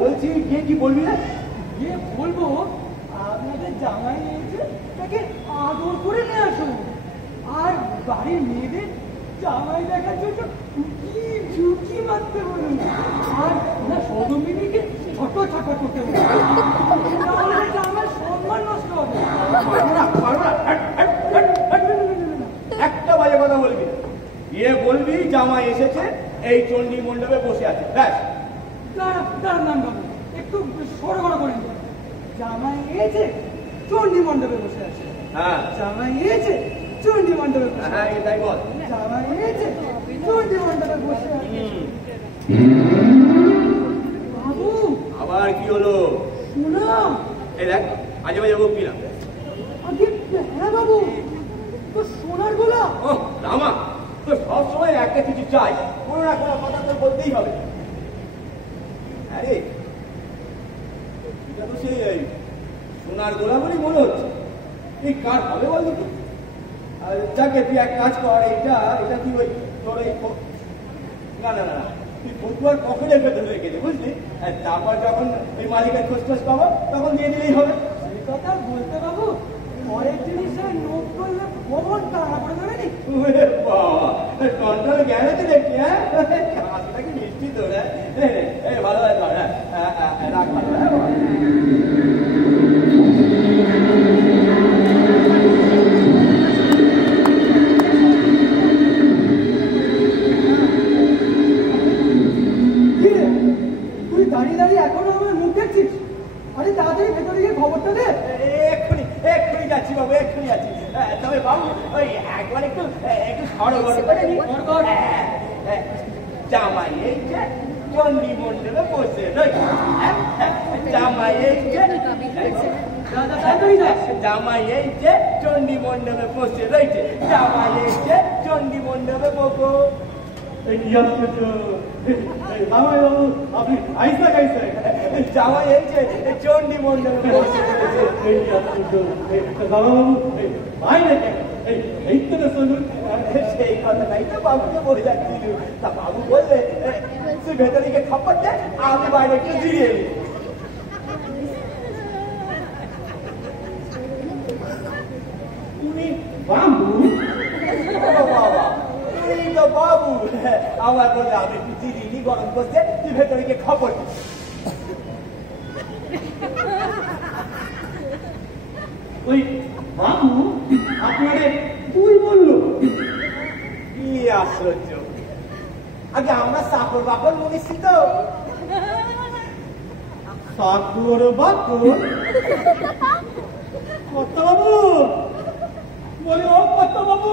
বলছি গিয়ে কি বলবি না? গিয়ে বলবো আপনাদের জামাই এসে তাকে আদর করে নিয়ে আসুন। আর বাড়ির মেয়েদের জামাই দেখার জন্য উকি ঝুঁকি মারতে বলুন। আর না সৌদমিনীকে ছোট ছোট করতে বলুন। তাহলে জামাই সম্মান নষ্ট হবে। একটা বাজে কথা বলবি না। গিয়ে বলবি জামাই এসেছে, এই চণ্ডী মণ্ডপে বসে আছে, ব্যাস। দাঁড়ান বাবু, একটু সরগড় করে দিন। জামাই এসে চণ্ডী মণ্ডপে বসে আছে। হ্যাঁ জামাই এসে চণ্ডী মণ্ডপে বসে আছে। হ্যাঁ এটাই বল। জামাই এসে চণ্ডী মণ্ডপে বসে আছে। বাবু আবার কি হলো? শুনাম। এই দেখ আজে বাজে বকবি না। আগে হ্যাঁ বাবু, তো সোনার গোলা। ও রামা, তো সবসময় একটা কিছু চাই, কোনো না কোনো কথা তো বলতেই হবে। আরে এটা তো সেই সোনার গোলা বলেই মনে হচ্ছে। এই কার হবে বলতো? যাকে তুই এক কাজ কর, এটা তুই ওই তোর এই না না না তুই ফতুয়ার পকেটের ভেতরে রেখে দে, বুঝলি? তারপর যখন ওই মালিকের খোঁজ টোজ পাবো তখন দিয়ে দিলেই হবে। সেই কথা বলতে বাবু, পরের জিনিসে নোট করলে খবর টাকা পড়ে যাবে নি? বাবা কন্ট্রোল জ্ঞান আছে দেখি। হ্যাঁ হাতটাকে মিষ্টি তোর। হ্যাঁ ভালো হয় তোর। হ্যাঁ রাখ ভালো। হ্যাঁ তুই দাঁড়িয়ে দাঁড়িয়ে এখনো আমার মুখ দেখছিস? আরে তাড়াতাড়ি ভেতরে গিয়ে খবরটা দে। এক্ষুনি যাচ্ছি বাবু, এক্ষুনি যাচ্ছি। তবে বাবু ওই একবার একটু সরগর করে নি। জামাই এই যে চণ্ডী মণ্ডপে বসে রয়েছে। জামাই এই যে জামাই এই যে চণ্ডী মণ্ডপে বসে রয়েছে। জামাই এই যে চণ্ডী মণ্ডপে বসো। কি আশ্চর্য! জামাই বাবু, আপনি আইসা গাইছে জামাই এই যে চণ্ডী মন্ডল। কি আশ্চর্য! জামাই বাবু ভাই না কেন? এই তো চলুন। সেই কথাটাই তো বাবুকে বলে যাচ্ছিল। তা বাবু বললে তুই ভেতরে গিয়ে খবর দে, আমি বাইরে একটু জিরিয়ে নিই। তুমি বাবু? বাবা তুই তো বাবু। আমার বললে আমি একটু জিরিয়ে নিই, গরম করছে, তুই ভেতরে গিয়ে খবর দে। ওই বাবু আপনারে তুই বললো? কি আশ্চর্য! আগে আমরা চাকর বাকর মনেছি তো। চাকর বাকর? কত বাবু বলে, ও কত বাবু,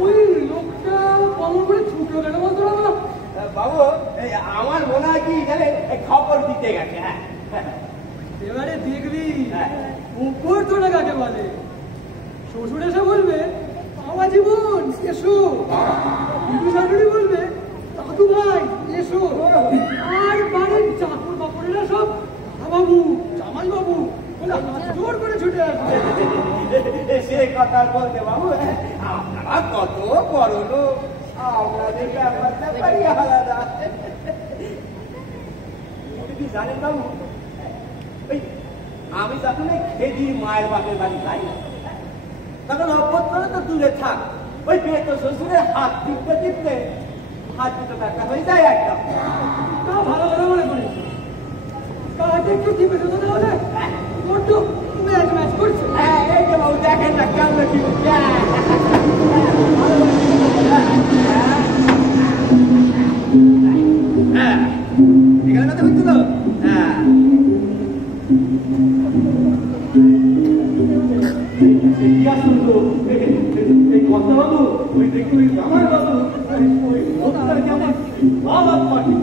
ওই লোকটা কেমন করে ছুটলো কেন বলতে পারবো না? বাবু আমার মনে হয় কি জানে, খবর দিতে গেছে। হ্যাঁ এবারে দেখবি উপর তোলা কাকে বলে। শ্বশুর এসে বলবে বাবা জীবন এসো, শাশুড়ি বলবে দাদু ভাই এসো, আর বাড়ির চাকর বাকরেরা সব বাবু জামাই বাবু বলে হাত জোর করে ছুটে আসবে। সে কথা বলতে বাবু, আপনারা কত বড় লোক, আপনাদের ব্যাপারটা বাড়ি আলাদা। কি জানেন বাবু, আমি যখন এই খেদির মায়ের বাপের বাড়ি যাই না, তখন অভ্যন্তরে তো দূরে থাক, ওই পেট শ্বশুরের হাত টিপতে টিপতে হাত দুটো ব্যথা হয়ে যায় একদম। তা ভালো করে মনে করিস, কাজে একটু টিপে শুধু তাহলে একটু ম্যাচ ম্যাচ করছে। হ্যাঁ এই যে বাবু দেখেন না কেমন কি হ্যাঁ এখানে কথা হচ্ছে তো। হ্যাঁ এই কথা বাবু, ওই দেখুন ওই জামাই বাবু ওই লোকটার কেমন বাবাত পাঠি।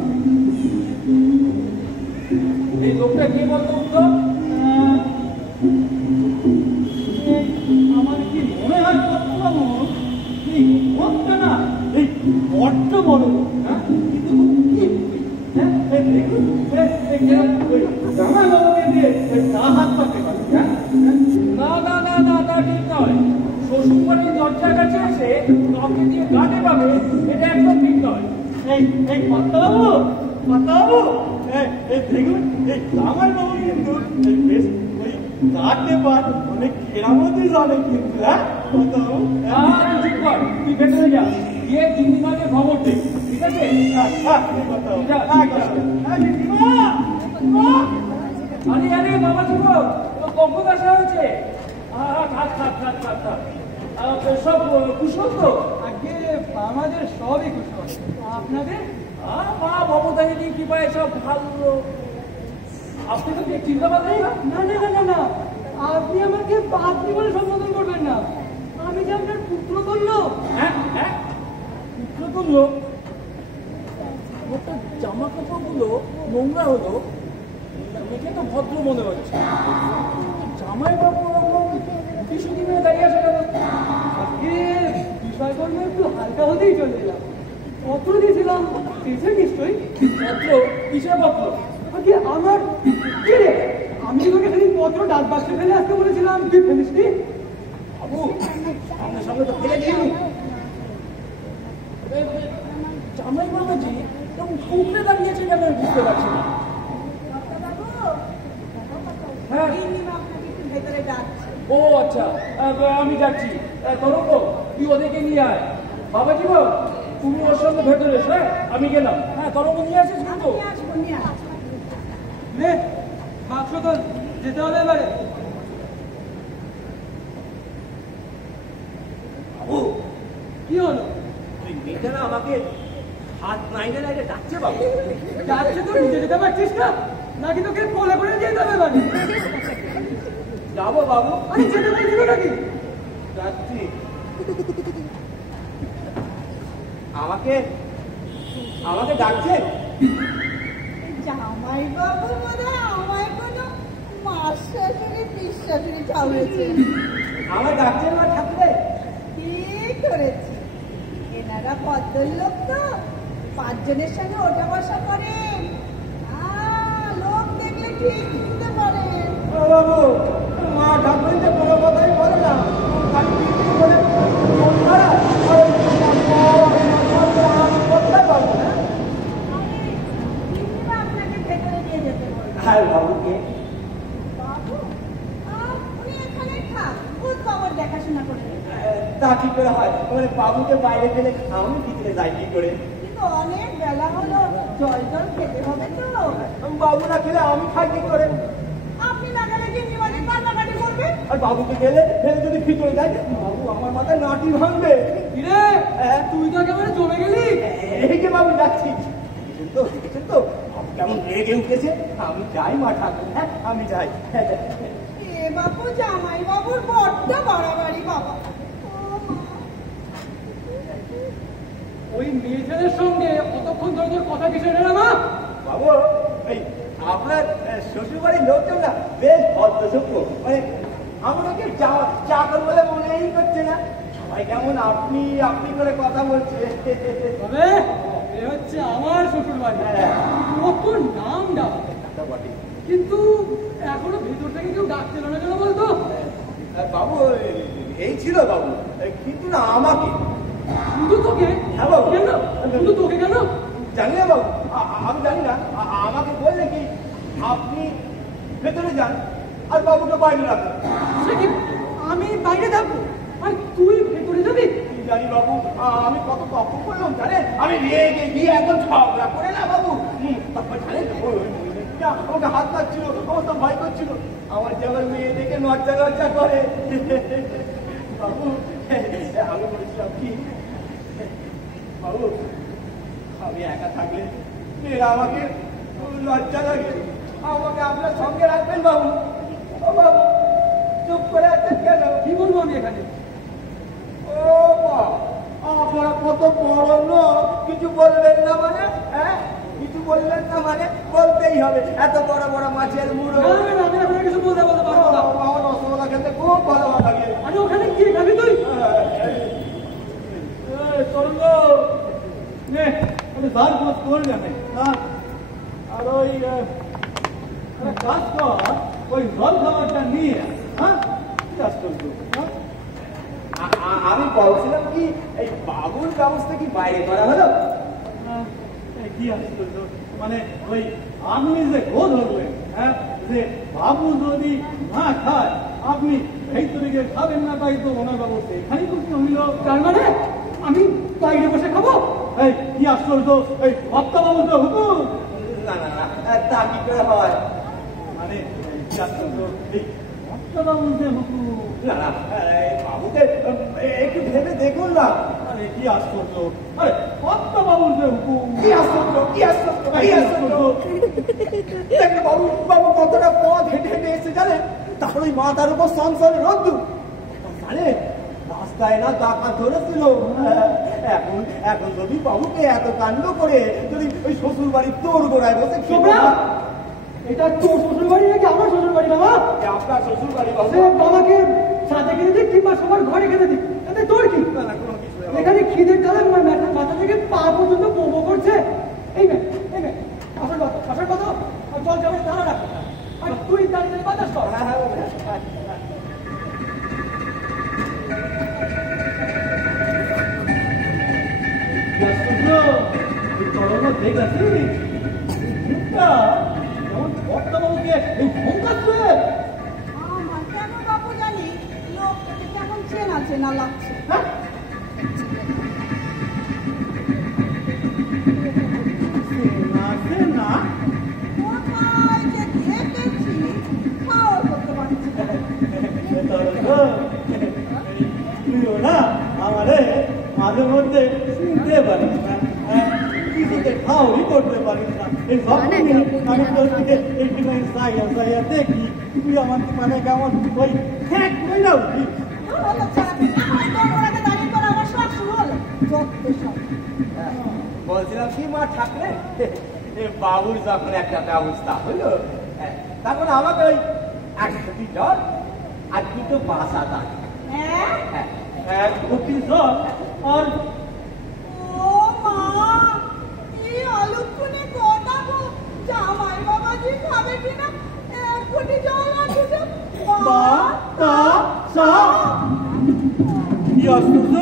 এই লোকটা কে বলতো? আমার কি মনে হয় বাবু, এই লোকটা না এই বড্ড বড় লোক, হ্যাঁ কিন্তু দেখুন জামাই বাবুকে দিয়ে তা হাত পাতে পারে। না না না না, তা ঠিক নয়। শ্বশুর বাড়ির দরজার কাছে এসে কাউকে দিয়ে গাটে পাবে, এটা একদম ঠিক নয়। এই পাত্তাবাবু, পাত্তাবাবু, এই দেখুন এই জামাই বাবু কিন্তু বেশ ওই গাটে পান অনেক কেরামতি জানে কিন্তু। হ্যাঁ পাত্তাবাবু, চুপ কর, তুই ভেতরে যা, গিয়ে 3 দিন আগে খবর দে, ঠিক আছে? আরে আরে বাবা জীবন, কখন আসা হয়েছে? সব কুশল তো? আগে আমাদের সবই কুশল, আপনাদের? মা মমতাগিনী কি পায় সব ভালো। আপনি তো চিন্তা পাবেন না? না না না না না, আপনি আমাকে আপনি বলে সম্বোধন করবেন না, আমি যে আপনার পুত্র করলো। হ্যাঁ হ্যাঁ, পুত্র করলো? ওটা জামা কাপড়গুলো নোংরা হলো, দেখে তো ভদ্র মনে হচ্ছে। জামাই বাবু কিছুদিন দাঁড়িয়ে আসে কেন? আজকে বিষয়কর্মে একটু হালকা হতেই চলে এলাম, পত্র দিয়েছিলাম পেয়েছে নিশ্চয়ই। পত্র? কিসের পত্র? আগে আমার কি রে, আমি তোকে সেদিন পত্র ডাক বাক্সে ফেলে আসতে বলেছিলাম, তুই ফেলিসনি? বাবু আপনার সঙ্গে তো ফেলে দিইনি। জামাই বাবাজি এরকম কুকড়ে দাঁড়িয়েছে কেন বুঝতে পারছি না। হ্যাঁ ভেতরে ডাকছে। ও আচ্ছা, আমি যাচ্ছি। তরঙ্গ তুই ওদেরকে নিয়ে আয়। বাবা জীবন তুমি ওর সঙ্গে ভেতরে এসো। হ্যাঁ আমি গেলাম। হ্যাঁ তরঙ্গ নিয়ে আসিস কিন্তু। নে বাক্স তো যেতে হবে এবারে। বাবু কি হলো? তুই মেয়েটা না আমাকে হাত নাইনে নাইনে ডাকছে বাবু। যাচ্ছে তো নিজে যেতে পারছিস না, নাকি তোকে কোলে করে দিয়ে যাবে বাড়ি? যাবো বাবু। আরে যেতে বলছিল নাকি? যাচ্ছি। আমাকে আমাকে ডাকছেন? জামাই বাবু মনে হয় আমায় কোনো মাস শাশুড়ি পিস শাশুড়ি চাউলেছে। আমার ডাকছেন মা ঠাকুরে? ঠিক করেছি, এনারা ভদ্রলোক তো, 5 জনের সঙ্গে ওঠা বসা করেন, লোক দেখলে ঠিক চিনতে পারেন। ও বাবু, মা ঠাকুর যে কোনো কথাই বলে না, খালি পিছনে বলে মন খারাপ, কোথায় পাবো না? আপনাকে ভেতরে নিয়ে যেতে বলবো। আর বাবুকে? বাবু, উনি এখানে থাক, খুব বাবার দেখাশোনা করে। তা কি করে হয়? মানে বাবুকে বাইরে ফেলে আমি ভিতরে যাই কি করে? কিন্তু অনেক বেলা হলো, জল খেতে হবে তো। বাবু না খেলে আমি খাই কি করে? আপনি না গেলে কি মানে কান্নাকাটি করবে? আর বাবুকে গেলে ফেলে যদি ভিতরে যায়, বাবু আমার মাথায় নাটি ভাঙবে। কিরে, তুই তো একেবারে জমে গেলি। এই যে বাবু যাচ্ছি, দেখেছেন তো বাবু কেমন রেগে উঠেছে। আমি যাই মা ঠাকুর, হ্যাঁ আমি যাই। এ বাবু, জামাই বাবুর বড্ড বাড়াবাড়ি বাবা। ওই মেয়ে ছেলের সঙ্গে অতক্ষণ ধরে তোর কথা কিসের রে মা? বাবু, এই আপনার শ্বশুর বাড়ির লোকজন না বেশ ভদ্রসভ্য, মানে আমাকে চাকর বলে মনেই করছে না। সবাই কেমন আপনি আপনি করে কথা বলছে। তবে এ হচ্ছে আমার শ্বশুর বাড়ি, কত নাম ডাক, কিন্তু এখনো ভেতর থেকে কেউ ডাকছিল না কেন বলতো? বাবু এই ছিল বাবু, কিন্তু না আমাকে। শুধু তোকে? হ্যাঁ বাবু। কেন শুধু তোকে কেন? জানি না বাবু, আমি জানি না। আমাকে বললে কি আপনি ভেতরে যান আর বাবুকে বাইরে রাখেন। সে কি, আমি বাইরে থাকবো আর তুই ভেতরে যাবি? জানি বাবু, আমি কত তপ করলাম জানেন। আমি রেগে গিয়ে এখন ঝগড়া করে না বাবু, তারপর জানেন আমাকে হাত পাচ্ছিল, আমার তো ভয় করছিল। আমার যে আমার মেয়ে দেখে লজ্জা লজ্জা করে। বাবু আমি বলেছিলাম কি, বাবু আমি একা থাকলে মেয়েরা আমাকে লজ্জা লাগে, আমাকে আপনার সঙ্গে রাখবেন বাবু। ও বাবু চুপ করে আছেন কেন? কি বলবো আমি এখানে? ও মা, আপনারা কত বড় লোক, কিছু বলবেন না মানে? হ্যাঁ কিছু বলবেন না মানে? বলতেই হবে, এত বড় বড় মাছের মুড়ো। আমি আপনার কিছু বলতে পারবো না। আমার রসগোল্লা খেতে খুব ভালো লাগে। আমি ওখানে কি খাবি তুই? চলো নে, আমি ধার খোঁজ করে যাবে না। আর ওই কাজ কর, ওই জল খাবারটা নিয়ে, হ্যাঁ কাজ করবো। আমি বলছিলাম কি, এই বাবুর ব্যবস্থা কি বাইরে করা হলো? কি আশ্চর্য, মানে ওই আপনি যে খোঁজ হলেন, হ্যাঁ যে বাবু যদি না খায় আপনি ভিতরে গিয়ে খাবেন না, তাই তো ওনার ব্যবস্থা এখানেই করতে হইল। তার মানে আমি বাইরে বসে খাবো? এই কি আশ্চর্য, এই ভক্তা বাবু তো হুকুম। না না না, তা কি করে হয়? মানে কি আশ্চর্য, এই ভক্তা বাবু যে হুকুম। না না, বাবুকে একটু ভেবে দেখুন না। মানে কি আশ্চর্য, আরে ভক্তা বাবু যে হুকুম। কি আশ্চর্য, কি আশ্চর্য, কি আশ্চর্য। দেখেন বাবু, বাবু কতটা পথ হেঁটে হেঁটে এসে জানেন, তাহলে ওই মাথার উপর সংসারে রোদ্দুর জানেন, রাস্তায় না টাকা ধরেছিল। এখন এখন যদি বাবুকে এত কাণ্ড করে যদি ওই শ্বশুর বাড়ির তোর গোড়ায় বসে তোমরা এটা তোর শ্বশুর বাড়ি নাকি আমার শ্বশুর বাড়ি বাবা? আপনার শ্বশুর বাড়ি বাবু। সে বাবাকে সাথে কিনে দিক কিংবা সবার ঘরে কিনে দিক, তাতে তোর কি? না না, কোনো কিছু না। এখানে খিদের জ্বালা আমার মাথা থেকে পা পর্যন্ত বো করছে। এই মে আসল কথা আর জল যাবে ধারা রাখ, আর তুই দাঁড়িয়ে বাতাস কর। হ্যাঁ হ্যাঁ হ্যাঁ। আমার কেন বাবু জানি লোকটাকে কেমন চেনা চেনা লাগছে। কোথায় যে দেখেছি খাওয়া করতে পারছি না। তুইও না আমারে মাঝে মধ্যে চিনতে পারিস না, কিছুতে খাওয়াই করতে পারিস না। এই সব আমি তোর দিকে একটুখানি সাইয়া দেখি, তুই আমার মানে কেমন ওই হ্যাঁ কই না উঠি। বলছিলাম কি মা ঠাকুরে, বাবুর যখন একটা ব্যবস্থা হলো, তখন আমাকে ওই 1 জ্বর আর 2 বাসা দাঁড় এক ঘটি জল আর ও মা, এই অলক্ষণে কথা গো, জামাই বাবাজি খাবে কিনা এক কোটি জল আছে বা তা সা কি আশ্চর্য!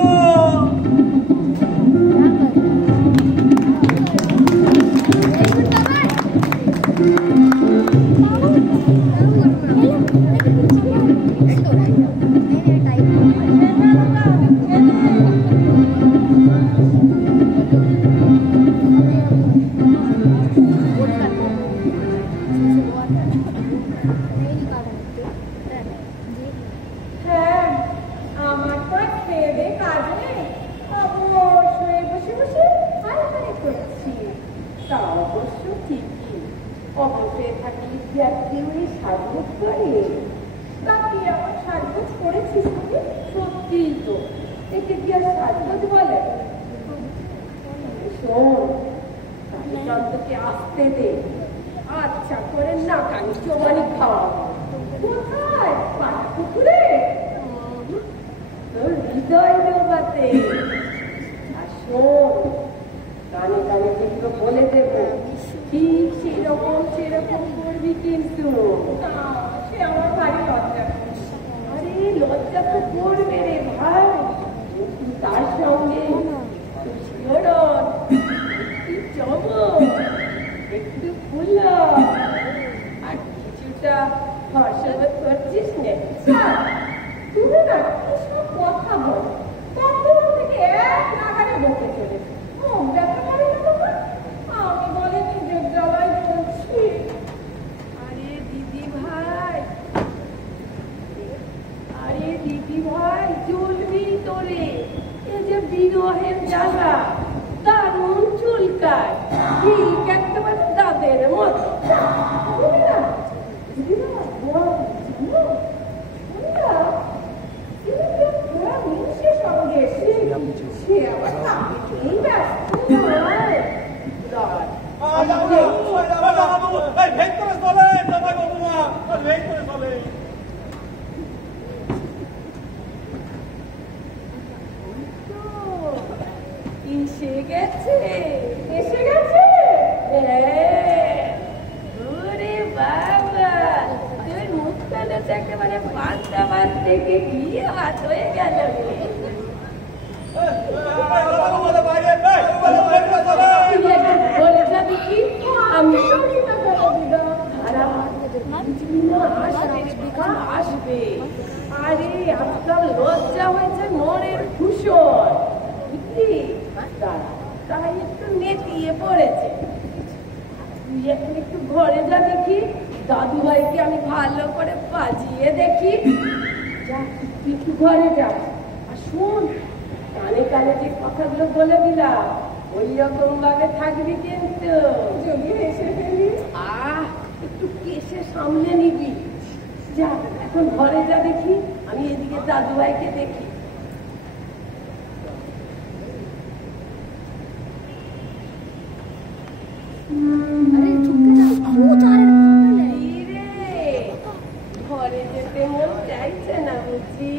হ্যাঁ, আমার তো আর খেয়ে দেয়ে কাজ নেই। অবশ্যই বসে বসে হালকাই করছি। তা অবশ্য ঠিকই, অবশ্যই থাকলে কি আর কেউ এই সাজগোজ করে? তা কি আমার সাজগোজ করেছিস তুমি? সত্যিই তো, একে কি আর সাজগোজ বলে? শোন, কালীকান্তকে আসতে দে, আচ্ছা করে নাকানি চোবানি খাওয়াবো। কোথায়? পাটা পুকুরে? তোর হৃদয় ডোবাতে। আর শোন, কানে কানে যেগুলো বলে দেবো ঠিক সেরকম করবি কিন্তু। সে আমার ভারী লজ্জা। আরে লজ্জা তো করবে রে ভাই, কিন্তু তার সঙ্গে একটু শিহরণ, একটু চমক, একটু ফুলা আর কিছুটা হর্ষবোধ করছিস নে। তুমি না কিসব কথা বল, তখন থেকে এক নাগারে বলতে চলে মুখ দেখা করে না তোমার। আমি বলে নিজের জ্বালায় বলছি। আরে দিদি ভাই, চলবি তোরে, এ যে বিরহের জ্বালা দারুণ চুলকায়, ঠিক একেবারে দাদের মতো। সে আবার তাকেই ব্যস্ত নয়। এসে গেছে, এসে গেছে। ওরে বাবা, তোর মুখটা তো একেবারে পান্তাবাদ থেকে গিয়ে হাত হয়ে গেল। আমি আসবে। আরে আপনার লজ্জা হয়েছে মনের ভূষণ, বুঝলি? তাই একটু নেতিয়ে পড়েছে। তুই এখন একটু ঘরে যা দেখি, দাদু ভাইকে আমি ভালো করে বাজিয়ে দেখি। যা, তুই একটু ঘরে যা। আর শোন, কানে কানে যে কথাগুলো বলে দিলাম ওই রকম ভাবে থাকবি কিন্তু। যদি এসে ফেলি একটু কেসে সামলে নিবি। যা, এখন ঘরে যা দেখি, আমি এদিকে দাদু ভাইকে দেখি। ঘরে যেতে মন চাইছে না বুঝি?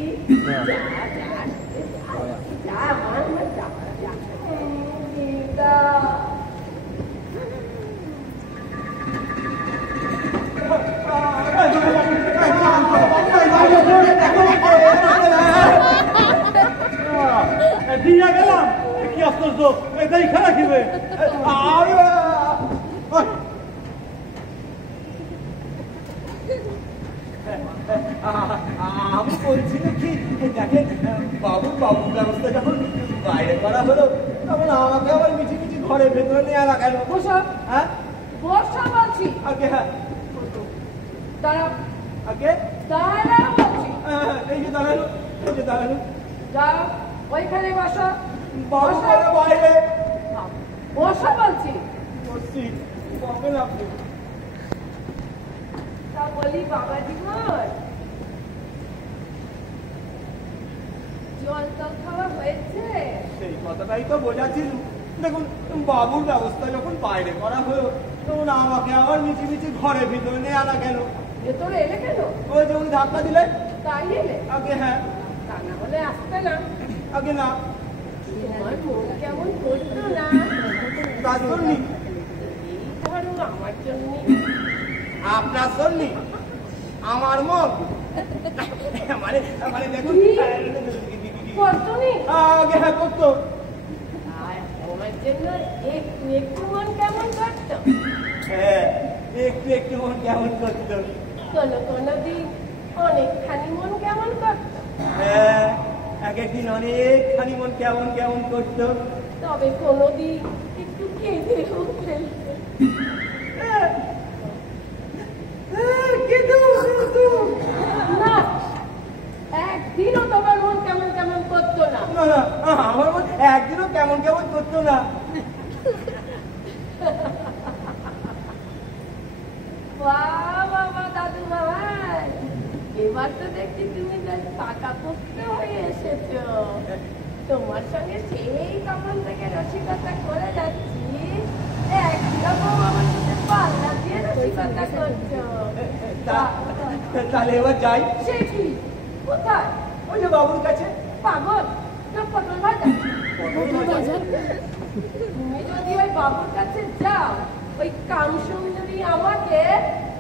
দিয়া গেলাম, কি আশ্চর্য, এটাই খেলা খেলবে। আমি বলছি কি, দেখেন বাবুর ব্যবস্থা যখন বাইরে করা হলো, তখন আমাকে আবার মিছি ঘরের ভেতরে নিয়ে আনা গেল। বসা, হ্যাঁ বসা বলছি। আগে হ্যাঁ দাঁড়াও, আগে দাঁড়াও বলছি। এই যে দাঁড়ালো, এই যে দাঁড়ালো। যাও, ওইখানে বসো। বসা বাইরে বসা বলছি। বসছি, বকেন আপনি। তা বলি বাবাজি ঘর, জল টল খাওয়া হয়েছে? সেই কথাটাই তো বোঝাচ্ছি। দেখুন, বাবুর ব্যবস্থা যখন বাইরে করা হলো, তখন আমাকে আবার মিছি ঘরে ভিতরে নিয়ে আনা গেল। ভেতরে এলে কেন? ওই যে উনি ধাক্কা দিলেন। তাই এলে? আগে হ্যাঁ। তা না তাহলে আসতে না। আগে না তোমার মন কেমন করতো না? তার জন্য এই ধরো আমার জন্য। আপনার জন্য আমার মন মানে মানে দেখুন করতো নি? আগে হ্যাঁ করতো। আর আমার জন্য একটু একটু মন কেমন করতো? হ্যাঁ একটু একটু মন কেমন করতো। কোনো দিন অনেকখানি মন কেমন করতো? হ্যাঁ এক একদিন অনেকখানি মন কেমন কেমন করতো। তবে কোনোদিন একটু কেঁদেও ফেলতো? না, একদিনও তোমার মন কেমন কেমন করতো না? না না আমার মন একদিনও কেমন কেমন করতো না। বাবা দাদু ভাই, এবার তো দেখছি তুমি বেশ পাকা পোক্ত হয়ে এসেছো। তোমার সঙ্গে সেই কখন থেকে রসিকতা করে যাচ্ছি, একরকম আমার সাথে পাল্লা দিয়ে রসিকতা করছো। তাহলে এবার যাই। সে কি? কোথায়? ওই যে বাবুর কাছে। পাগল না পটল ভাজা? তুমি যদি ওই বাবুর কাছে যাও, ওই কামসুন্দরী আমাকে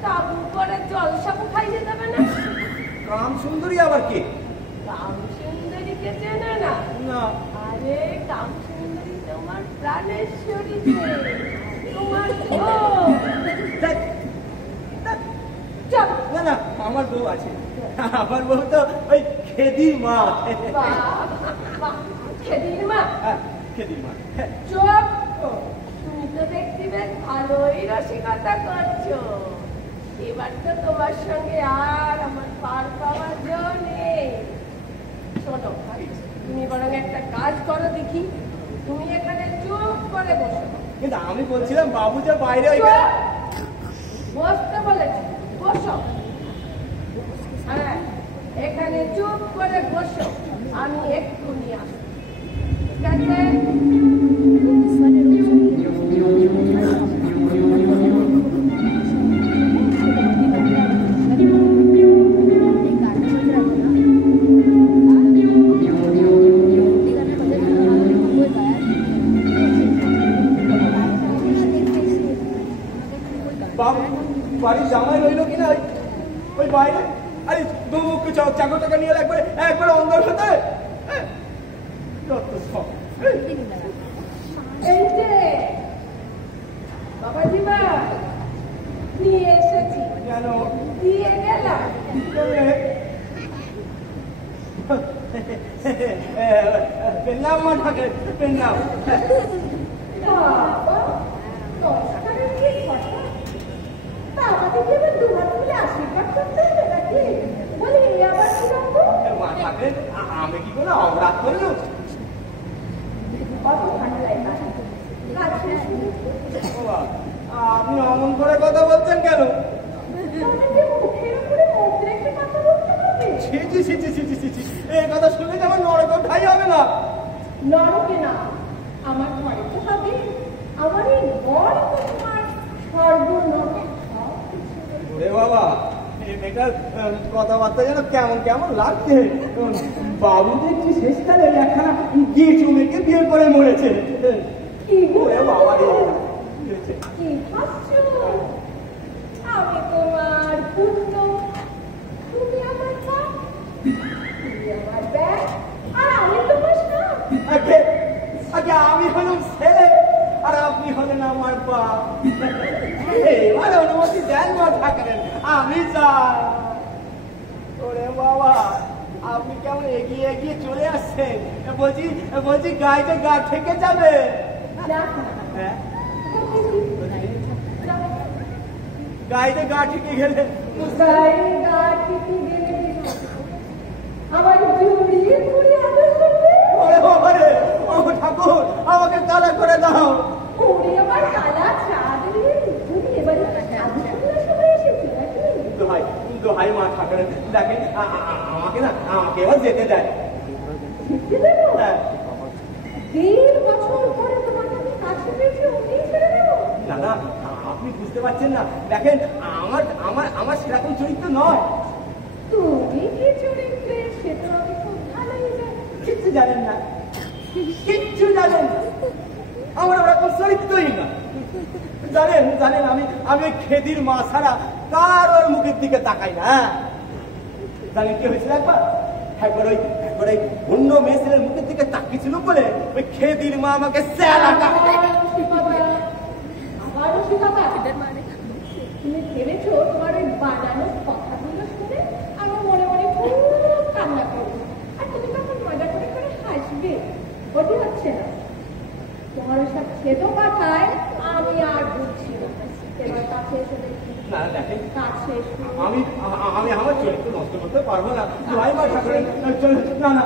তাবু করে জলসাবু খাইয়ে দেবে না? কাম সুন্দরী আবার কে? কামসুন্দরীকে চেনে না? না। আরে কামসুন্দরী তোমার প্রাণেশ্বরী যে, তোমার বউ। চল। না না আমার বউ আছে। আমার বউ তো ওই খেদির মা। খেদির মা? হ্যাঁ খেদির মা। চুপ! তুমি তো দেখছি বেশ ভালোই রসিকতা করছো। এবার তো তোমার সঙ্গে আর আমার পার পাওয়ার জো নেই। শোনো, তুমি বরং একটা কাজ করো দেখি, তুমি এখানে চুপ করে বসো। কিন্তু আমি বলছিলাম বাবু যে বাইরে বসতে বলেছি, বসো। হ্যাঁ, এখানে চুপ করে বসো, আমি এক্ষুনি আসবো। ঠিক আছে? বাড়ির জামাই রইল কিনা ওই বাইরে? আরে দু মুখে চাকর টাকা নিয়ে একবারে অন্ধর হতে। এই যে বাবাজি ভাই, নিয়ে এসেছি। কেন? দিয়ে গেলাম। পেলাম মা থাকে পেলাম। বাবা, দশটাকার কি কথা? তা আমাকে কি এবার দুহাত তুলে আশীর্বাদ করতে হবে নাকি? বলি আবার কি রাখবো? মা থাকে আমি কি করে অপরাধ করলো? কত ঠান্ডা লাগে। কাজ শেষ হয়েছে। আপনি অমন করে কথা বলছেন কেন? তাহলে যে মুখের উপরে মুখ রেখে কথা বলতে হবে? ছি ছি ছি ছি ছি ছি ছি, এই কথা শুনলে যে আমার নরক ঠাই হবে না। নরকে না, আমার ঘরে তো হবে। আমার এই ঘর তো তোমার সর্বনরক। ওরে বাবা, এই মেয়েটার কথাবার্তা যেন কেমন কেমন লাগছে। বাবু দেখছি শেষকালে একখানা গিয়েছু মেয়েকে বিয়ে করে মরেছে। কি ওরে বাবা রে, কি ভাবছো? আমি তোমার পুত্র, তুমি আমার মা, তুমি আমার ব্যাগ, আর আমি তোমার স্বামী। আগে আগে আমি হলাম ছেলে আর আপনি হলেন আমার বাপ। এবার অনুমতি দেন মা ঠাকুরের, আমি যাই। ওরে বাবা, আপনি কেমন এগিয়ে এগিয়ে চলে আসছেন। বলছি গাড়িটা গা থেকে যাবে। হ্যাঁ, গাড়িতে গা থেকে গেলে আমার জড়িয়ে পড়ে আদর করবে। ওরে বাবা রে, ও ঠাকুর আমাকে তালা করে দাও। ওরে আমার কালা চাঁদ রে, তুমি এবারে সাধু সন্ন্যাস হয়ে এসেছো নাকি? দোহাই মা ঠাকুরের, দেখেন আমাকে না, আমাকে এবার যেতে দেয়। যেতে দেবো? হ্যাঁ। 1.5 বছর পরে তোমাকে আমি কাছে পেয়েছি, ওকেই ছেড়ে দেবো? না না, আপনি বুঝতে পারছেন না। দেখেন আমার সেরকম চরিত্র নয়। তুমি কি চরিত্রে সে তো আমি খুব ভালোই জানি। কিচ্ছু জানেন না, কিচ্ছু জানেন না। আমার ওরা তো চরিত্রই না। জানেন জানেন আমি আমি খেদির মা ছাড়া কার ওর মুখের দিকে তাকাই না। জানেন কি হয়েছিল একবার? একবার ওই অন্য মেয়ে ছেলের মুখের দিকে তাকিয়েছিল বলে ওই খেদির মা আমাকে তুমি ভেবেছো তোমার ওই বানানোর কথাগুলো শুনে আমার মনে মনে খুব কান্না করবে, আর তুমি তখন মজা করে করে হাসবে। ওটি হচ্ছে না, তোমার ওই সব খেতো পাঠায় আমি আর বুঝছি না। এবার কাছে এসে দেখি না দেখেন কাছে আমি আমি আমার চরিত্র নষ্ট করতে পারবো না। ভাই মা ঠাকুরের না না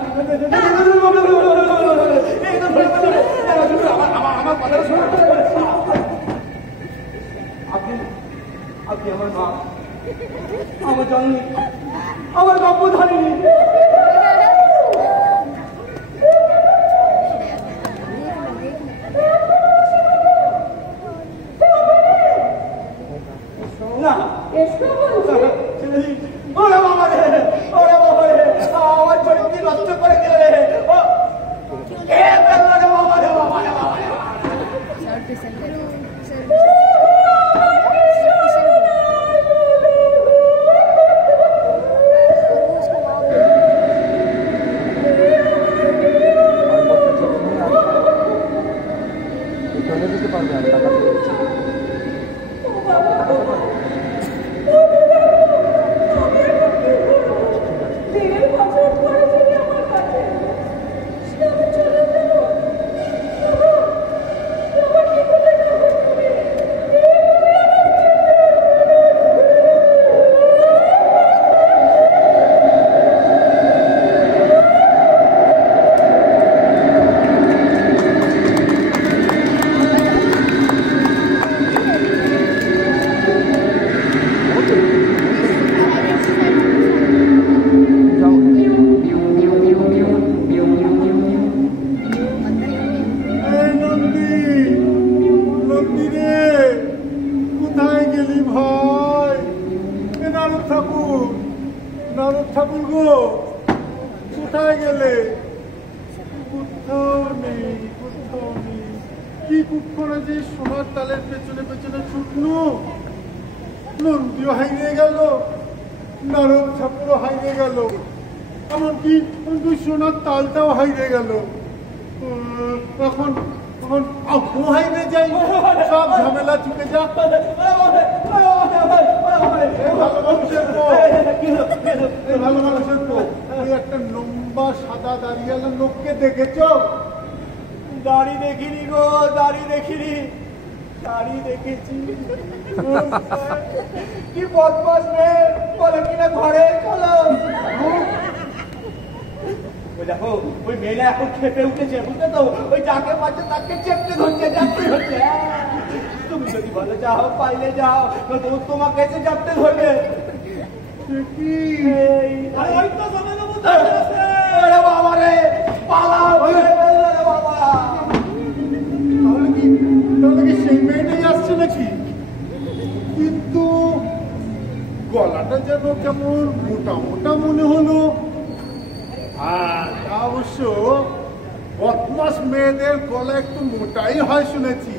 আমার কথা শোনো। আপনি আমার মা, আমার জননী, আমার গর্ভধারিণী। না ওরে বাবা রে, ওরে বাবা রে, আমার চরিত্র নষ্ট করে দিলে রে। কে ফেললো রে বাবা রে, বাবা রে, বাবা রে। দাড়ি দেখিনি গো, দাড়ি দেখিনি, দাড়ি দেখেছি। কি বদমাস মেয়ে, বলে কিনা ঘরে চলো। ওই দেখো ওই মেয়েরা এখন খেপে উঠেছে, বুঝতে তো? ওই যাকে পাচ্ছে তাকে চেপতে ধরছে, চাপতে ধরছে। তুমি যদি বলে যাও, পাইলে যাও, তোমাকে এসে চাপতে ধরবে। বাবা রে, পালা বাবা। তাহলে কি সেই মেয়েটাই আসছে নাকি? কিন্তু গলাটা যেন কেমন মোটা মোটা মনে হলো। তা অবশ্য বদমাস মেয়েদের গলা একটু মোটাই হয় শুনেছি।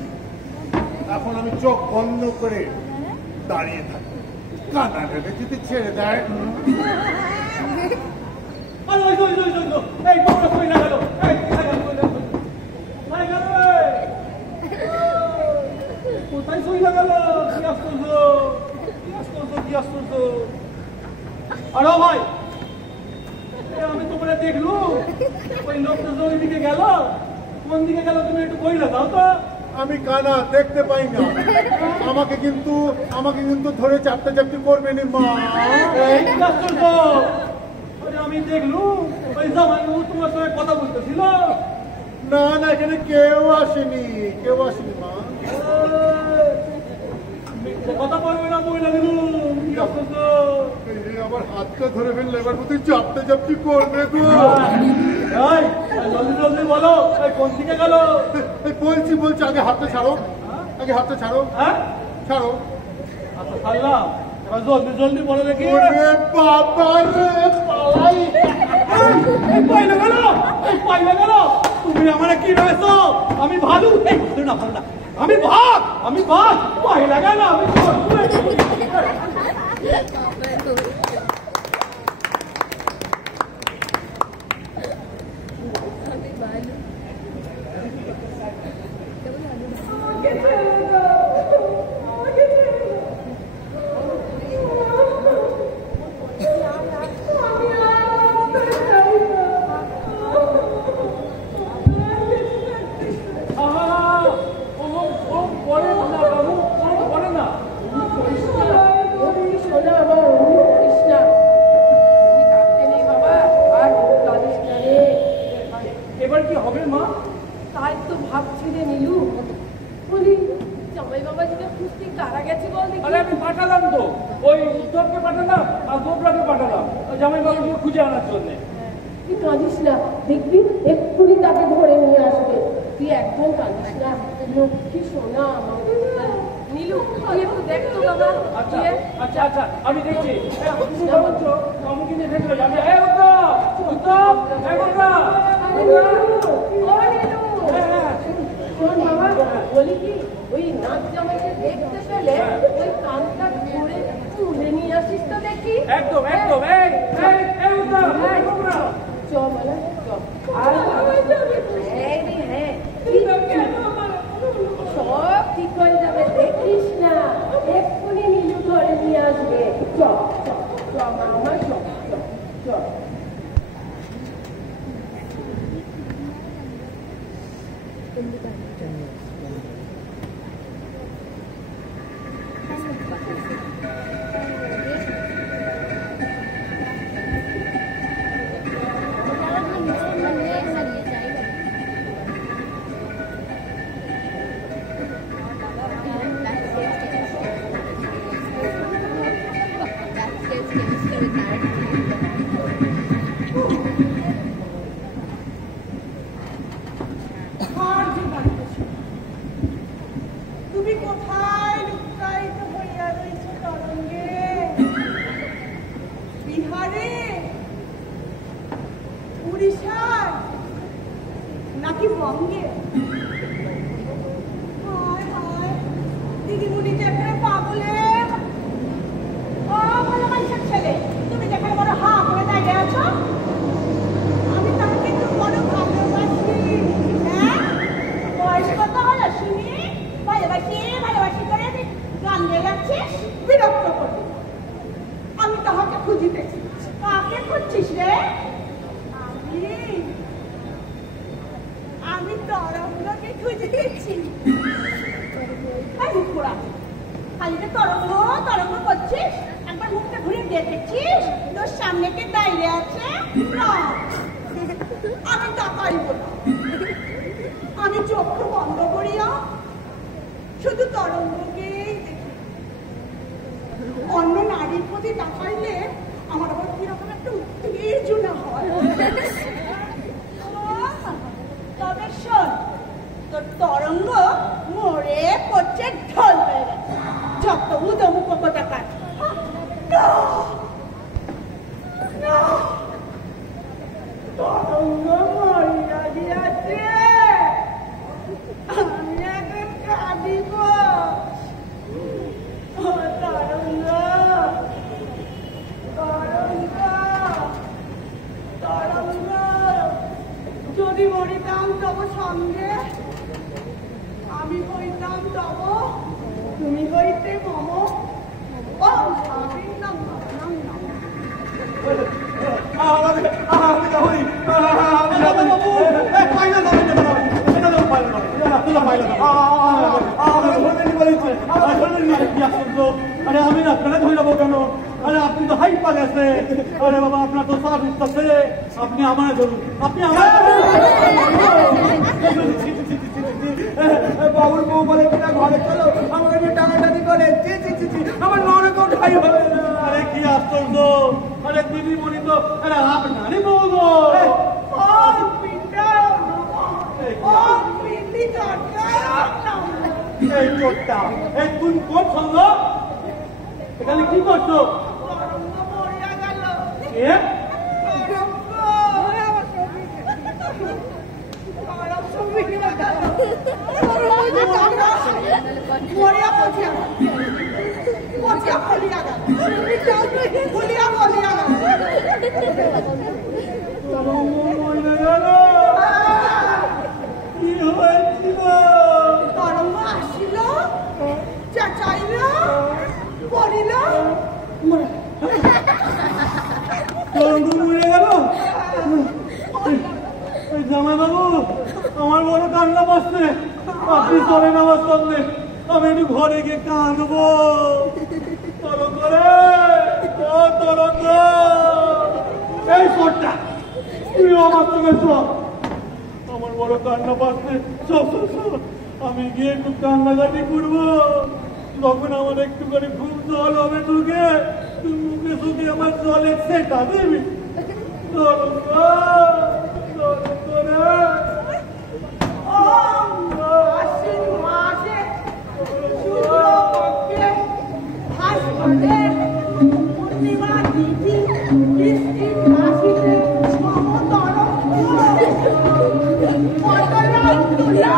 এখন আমি চোখ বন্ধ করে দাঁড়িয়ে থাকি, কানাডাটা যদি ছেড়ে দেয়। কোথায় সই লাগাল? কি আশ্চর্য! আরে ভাই, আমি তো বলে দেখলু ওই লোকটা ওই দিকে গেল। কোন দিকে গেল তুমি একটু কইলে দাও তো। আমি কানা, দেখতে পাই না। আমাকে কিন্তু ধরে চাপতে চাপতে করবে নি মা। আশ্চর্য! আমি দেখলু ওই জামাই তোমার সঙ্গে কথা বলতেছিল। না না, এখানে কেউ আসেনি মা। কথা বলবে না, মহিলা দিল। আবার হাতটা ধরে ফেললে এবার মতো চাপতে চাপতে করবে গো। জলদি জলদি বলো, কোন দিকে গেল? বলছি, আগে হাতটা ছাড়ো, হ্যাঁ ছাড়ো। আচ্ছা ছাড়লাম, এবার জলদি জলদি বলো দেখি। বাবা রে, পালাই। গেল পাইলে গেল তুমি আমার কি রয়েছো? আমি ভালো না ভালো না, আমি ভাগ পাইলে গেল আমি এবার কি হবে মা? তাই তো ভাবছি রে নীলু, বলি জামাই বাবা যেটা খুঁজতে কারা গেছে বল দেখি। আরে আমি পাঠালাম তো, ওই উত্তরকে পাঠালাম আর গোবরাকে পাঠালাম জামাই বাবাকে খুঁজে আনার জন্য। তুই কাঁদিস না, দেখবি এক্ষুনি তাকে ধরে নিয়ে আসবে। তুই একদম কাঁদিস না, লক্ষ্মী সোনা আমার। নীলু তুই একটু দেখ তো বাবা। আচ্ছা আচ্ছা আচ্ছা আমি দেখছি। আমাকে নিয়ে দেখলো আমি উত্তম শোন বাবা, বলি কি ওই নাচ জামাইকে দেখতে পেলে ওই কানটা ধরে তুলে নিয়ে আসিস তো দেখি। একদম একদম চ বলে হ্যাঁ সব ঠিক হয়ে যাবে, দেখিস না এক্ষুনি নীলু ধরে নিয়ে আসবে। চ চ চ মামা চ চ চ। তুমি কোথায় লুকায়িত হইয়া রয়েছ তরঙ্গে? বিহারে, উড়িষ্যায় নাকি বঙ্গে? হায় হায়, দিদিমণি যে এখানে পাগলে। ও ভালো মানুষের ছেলে, তুমি যেখানে বড় হা করে দাঁড়িয়ে আছো, আমি তাকে একটু বড় ভালোবাসি। হ্যাঁ, বয়স কত হলো শুনি? ভালোবাসি করে গান দিয়ে যাচ্ছিস, বিরক্ত করবি। আমি তাহাকে খুঁজিতেছি। কাকে খুঁজছিস রে? আমি তরঙ্গকে খুঁজিতেছি। খালি তরঙ্গ তরঙ্গ করছিস, একবার মুখটা ঘুরে দেখেছিস তোর সামনে কে দাঁড়িয়ে আছে? না, আমি তাকাইব না। আমি চোখ বন্ধ করিয়া শুধু তরঙ্গকেই দেখি। অন্য নারীর প্রতি তাকাইলে আমার আবার কিরকম একটা উত্তেজনা হয়। তবে শোন, তোর তরঙ্গ মরে পড়ছে ঢল হয়ে গেছে। যত উদম উপকথাকার। তরঙ্গ মরিয়া দিয়াছে, আমি এখন কাঁদিব। তরঙ্গ তরঙ্গ তরঙ্গ, যদি মরিতাম তব সঙ্গে, আমি হইতাম তব, তুমি হইতে মম। আরে আমি আপনারা ধরে যাবো কেন? আরে আপনি তো হাই পা গেছে। আরে বাবা আপনার তো সব ইচ্ছে, আপনি আমার ধরুন, আপনি আমার বাবুর বউ বলে কিনা ঘরে চলো, আমাকে নিয়ে টানাটানি করে। আমার নরকেও ঠাই হবে না। আরে কি আশ্চর্য! আরে দিদি বলি তো আরে আপনারই বউ গো। এই চোরটা, এই তুমি কোন সঙ্গ? এখানে কি করছো? লজ্জা বলিয়া গেল বলিয়া বলিয়া গেল কি হয়েছিল? তরঙ্গ আসিল, চাচাইল, পড়িল, তরঙ্গ মরে গেল। জামাই বাবু, আমার বড় কান্না পাচ্ছে, আপনি চলেন আমার সঙ্গে, আমি একটু ঘরে গিয়ে কাঁদবো। তরঙ্গ রে, ও তরঙ্গ, এই সরটা তুই আমার সঙ্গে চল, আমার বড় কান্না পাচ্ছে। চল, আমি গিয়ে একটু কান্নাকাটি করবো, তখন আমার একটু করে খুব জল হবে তোকে, তুই মুখে সুখে আমার জলে সেটা দিবি। তরঙ্গ রে, আশ্বিন মাসে শুক্লপক্ষে ভাস্করের পূর্ণিমা তিথি বৃষ্টির রাশিতে সমতরঙ্গ পটরাই তুলা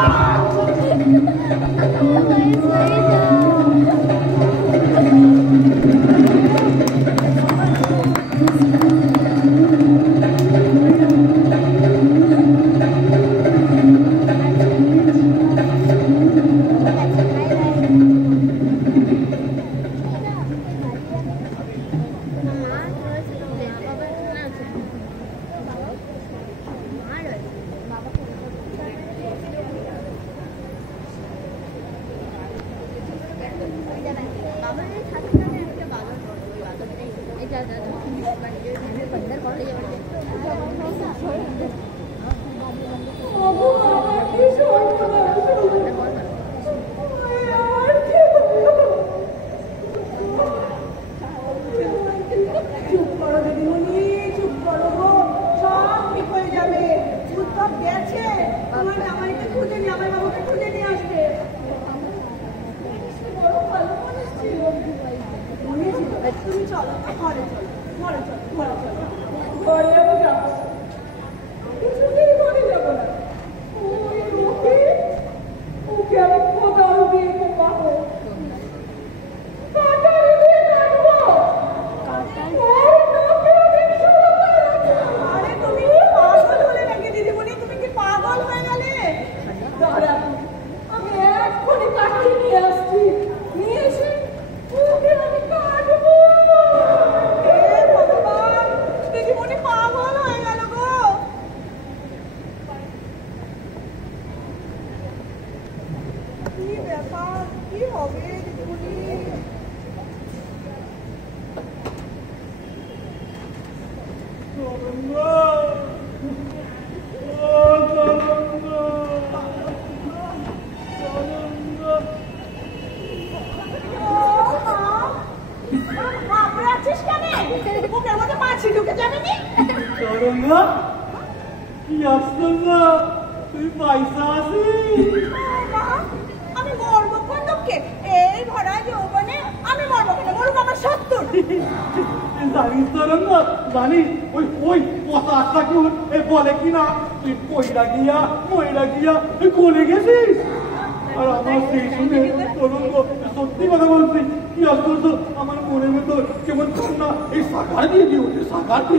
সত্যি কথা বলছি, কি আশ্চর্য, আমার মনের ভেতর কেমন কান্না এই সাকার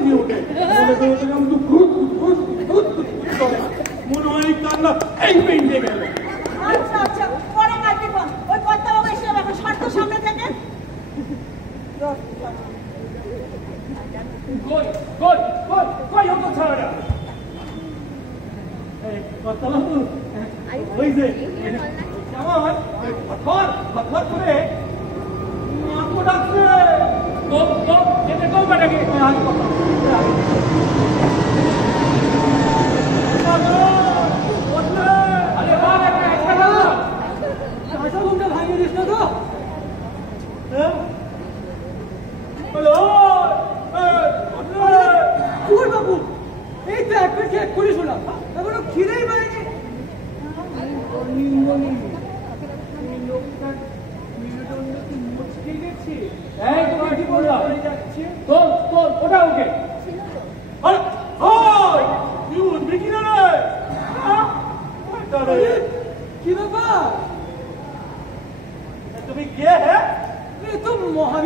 দিয়ে ওঠে, মনে হয় এই কান্না এই পেয়ে গেল। আচ্ছা পরে কাটতে পার, ওই কর্তা বাবা এসে এখন শর্ত সামনে থেকে ওই যে আমার পাথর করে মাকে ডাকছে, যেতে কেউ বেটাকে আজ কথা ভাঙিয়ে দিস না তো। বাবু এই তো এক প্লেট কেক করিস না, এখনো খিরেই পাইনি। কি ব্যাপার, তুমি কে হ্যাঁ? তো মহান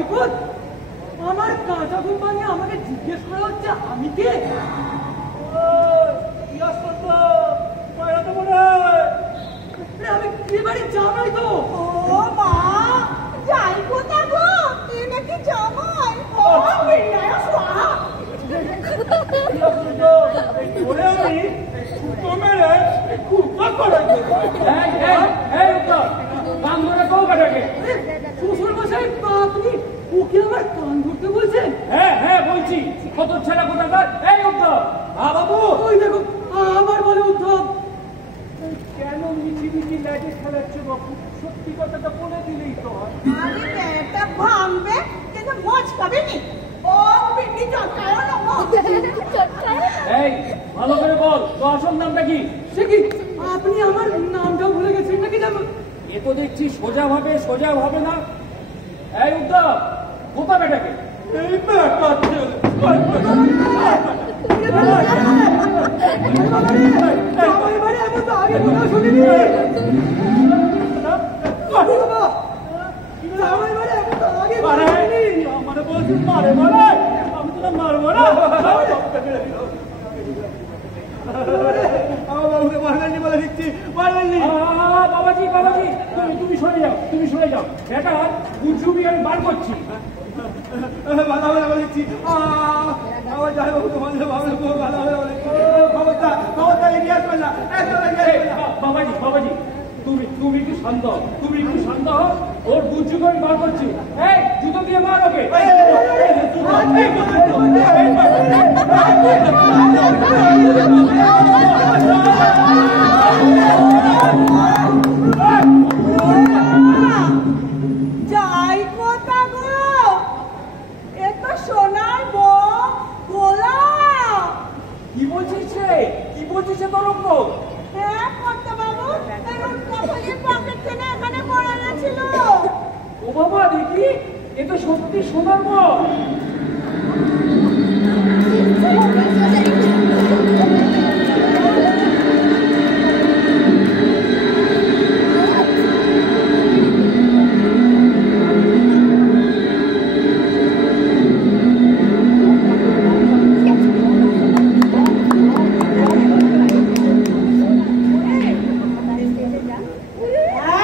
হ্যাঁ বলছি কত ছেলে কোথাকার। এই উদ্ধব বাবু, ওই দেখো আবার বলে উদ্ধব। কেন মিছিমিছি লাইটে খেলাচ্ছ বাবু? সত্যি কথাটা বলে দিলেই তো হয়। আরে এটা ভাঙবে কিন্তু মোচ খাবে নি। ও পিন্ডি চটকায় না। এই ভালো করে বল, তো আসল নামটা কি? সে কি আপনি আমার নামটাও ভুলে গেছেন নাকি? জানো এ তো দেখছি সোজা ভাবে না। এই উদ্ধব, কোথা বেটাকে? এই বেটা বাবাজি তুমি সরে যাও বেটা বুঝুবি আমি বার করছি। বাবাজি তুমি একটু শান্ত হও, ওর বুঝুবি আমি বার করছি। এই জুতো দিয়ে মার ওকে। যাই কথা গো, এ তো সোনার গোলা। কি বলছিস তরঙ্গ? হ্যাঁ কর্তা বাবু, কাপড়ের পকেট থেকে এখানে পড়ে গেছিল। ও বাবা দেখি, এ তো সত্যি সোনার বল।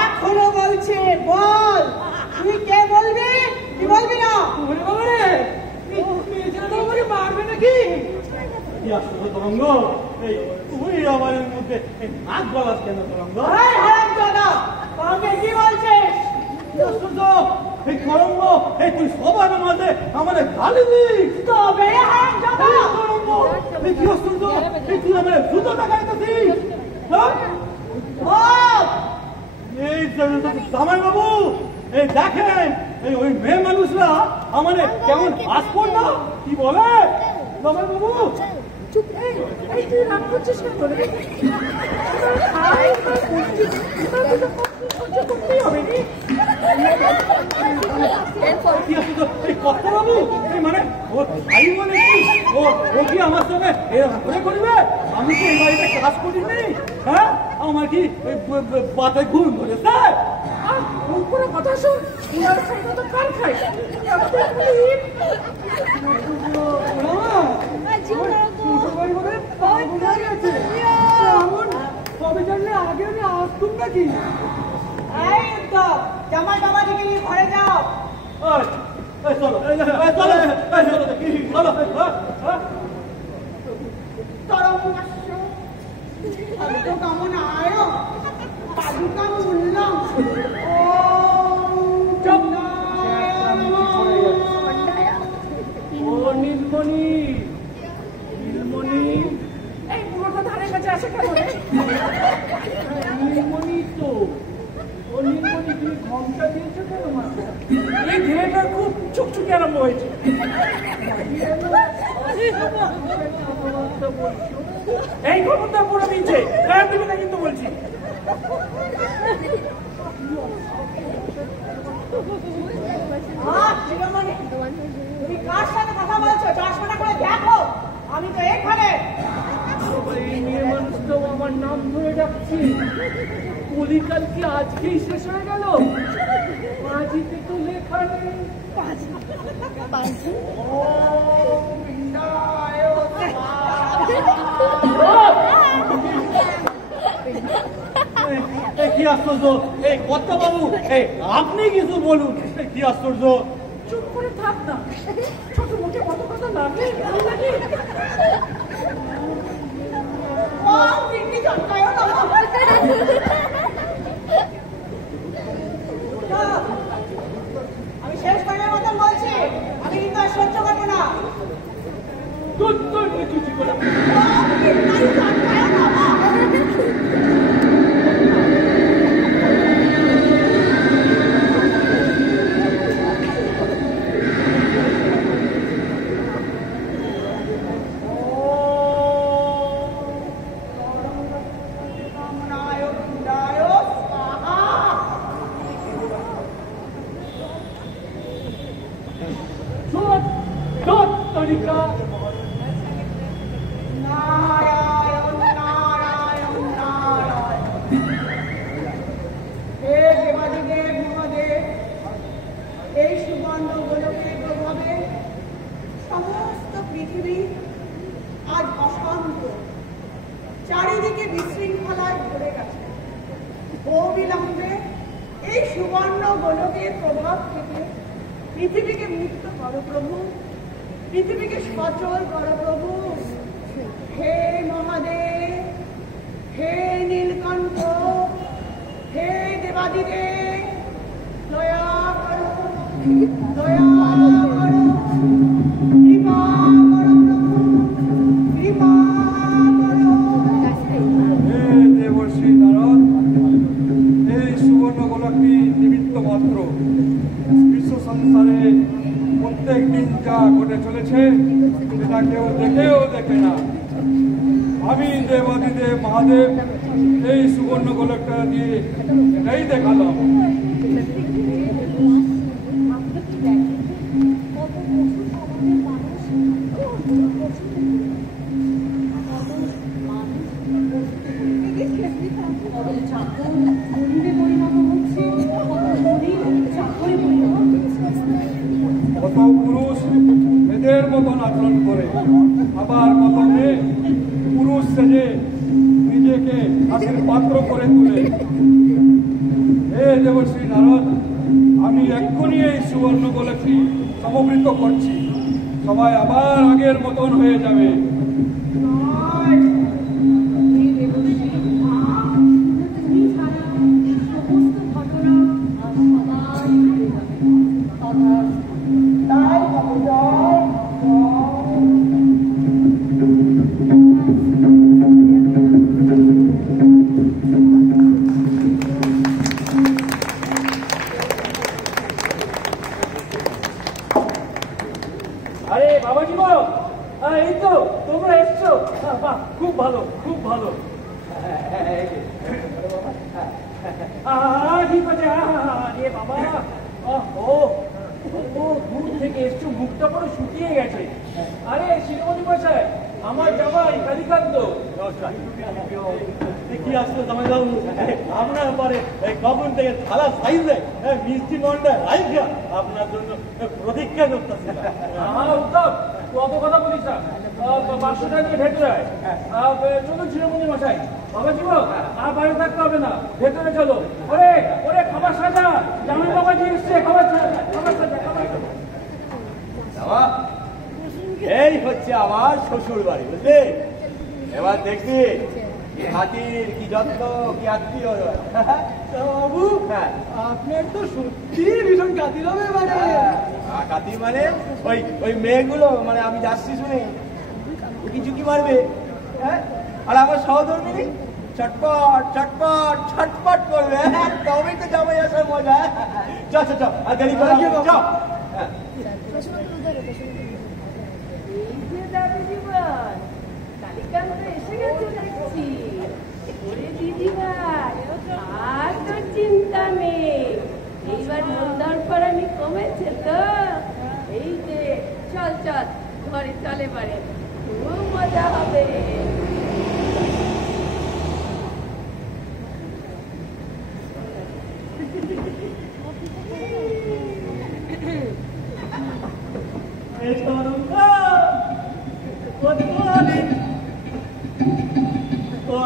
এখনো বলছে বল, তুই কে বলবি কি বলবি না? মারবে নাকি? তরঙ্গ, তুই আমার মধ্যে হাত বলাস কেন তরঙ্গ? কি বলছিস? তরঙ্গ, তুই সবার মাঝে আমাদের গালি দিস। তবে তুই আমার জুতো টাকাইতেছিস। এই জামাই বাবু, এই দেখেন ওই মেয়ে মানুষরা আমাদের কেমন পাসপোর্ট না কি বলে। জামাই বাবু তুই রাগ করছিস কেন? মানে ওর ভাই বলে ও কি আমার সঙ্গে করবে? আমি কি এই বাড়িতে কাজ করিনি? হ্যাঁ, আমার কি বাতায় ঘুম ধরেছে? কথা শোন, কার খাই কবে জানলে আগে আমি আসতুম নাকি? এই তো জামাই বাবাজিকে নিয়ে ঘরে যাও। আমি তো কেমন আয়ো পাদুকা শুনলাম। ও নীলমণি, এই পুরোটা ধারে কাছে আসে কেন? নীলমণি তো ও নীলমণি, তুমি ঘমটা দিয়েছো কেন? এই ঘেরেটা খুব চুকচুকি আরম্ভ হয়েছে। এই খবরটা পড়ে দিচ্ছে, তুমি না কিন্তু বলছি। তুমি কার সাথে কথা বলছো? চশমাটা করে দেখো, আমি তো এখানে। এই মেয়ে মানুষটাও আমার নাম ধরে ডাকছি। কলিকাল কি আজকেই শেষ হয়ে গেল? পাঁজিতে তো লেখা নেই। কি আশ্চর্য! এই কর্তা বাবু, আপনি কিছু বলুন। কি আশ্চর্য! চুপ করে থাক না, ছোট মুখে কত কথা লাগে। ও আমি শেষ করার মতন বলছি, আমি কিন্তু আর সহ্য করবো না। চারিদিকে বিশৃঙ্খলায় ভরে গেছে। অবিলম্বে এই সুবর্ণ গোলকের প্রভাব থেকে পৃথিবীকে মুক্ত করো প্রভু, পৃথিবীকে সচল করো প্রভু। হে মহাদেব, হে নীলকণ্ঠ, হে দেবাদিদেব, দয়া করো, দয়া করো, কৃপা করো প্রভু, কৃপা করো। হে দেবর্ষি নারদ, এই সুবর্ণ গোলকটি নিমিত্ত মাত্র। বিশ্ব সংসারে প্রত্যেক দিন যা ঘটে চলেছে সেটা কেউ দেখেও দেখে না। আমি দেবাদিদেব মহাদেব এই সুবর্ণ গোলকটা দিয়ে এটাই দেখালাম। কত পুরুষ এদের মতন আচরণ করে, আবার কত মেয়ে পুরুষ সেজে নিজেকে হাসির পাত্র করে তোলে। হে দেবশ্রী নারদ, আমি এক্ষুনি এই সুবর্ণ গোলকটি সমবৃত করছি, সবাই আবার আগের মতন হয়ে যাবে। আরে বাবা জীবন, এই তো তোমরা এসছো, খুব ভালো খুব ভালো। ঠিক আছে। আরে বাবা, দূর থেকে এসছো, মুখটা পুরো শুকিয়ে গেছে। আরে শিরোমণি মশাই, আমার জামাই কালীকান্ত। কি আসলো জামাই বাবু? আপনার পরে কখন থেকে থালা সাইজে মিষ্টি মন্ডা রাইখা আপনার জন্য প্রতীক্ষা করতেছে। উত্তম, কত কথা বলিস না, বাক্সটা নিয়ে ভেতরে আয়। চলুন শিরোমণি মশাই, বাবা জীবন আর বাইরে থাকতে হবে না, ভেতরে চলো। ওরে ওরে, খাবার সাজা, জামাই বাবাজি এসছে, খাবার সাজা, খাবার সাজা, খাবার সাজা। এই হচ্ছে আমার শ্বশুর বাড়ি, বুঝলি? এবার দেখবি হাতির কি যত্ন, কি আত্মীয়। বাবু, আপনার তো সত্যি ভীষণ কাতির হবে। মানে কাতি মানে ওই মেয়েগুলো, মানে আমি যাচ্ছি শুনে উকি চুকি মারবে, হ্যাঁ, আর আমার সহধর্মিনী চটপট চটপট ছটপট করবে, তবেই তো জামাই আসার মজা। চ চ চ, আর দেরি করে চ। কালীকান্ত এসে গেছে দেখছি। ওরে দিদি ভাই, আর তোর চিন্তা নেই, এইবার মন্দার ফরানি কমেছে তো। এই যে চল চল, ঘরে চলে পারে, খুব মজা হবে।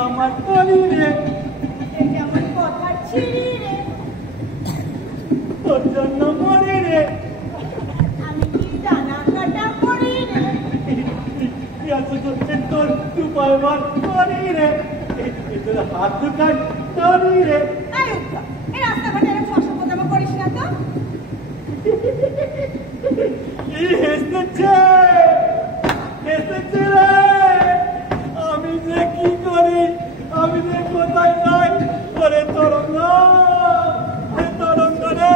আমার কলি রে, যেমন কথা ছিড়ি রে, তোর জন্য মরি রে, আমি কি ডানা কাটা করি রে, তোর দুপায় বার করি রে, তোর হাত দুখান জানি রে। এই উত্তম, এই রাস্তাঘাটে এরকম অসভ্যতামো করিস না তো। কি হেসেছে রে, আমি যে কি করি, আমি যে কোথায় যাই, ওরে তরঙ্গ রে,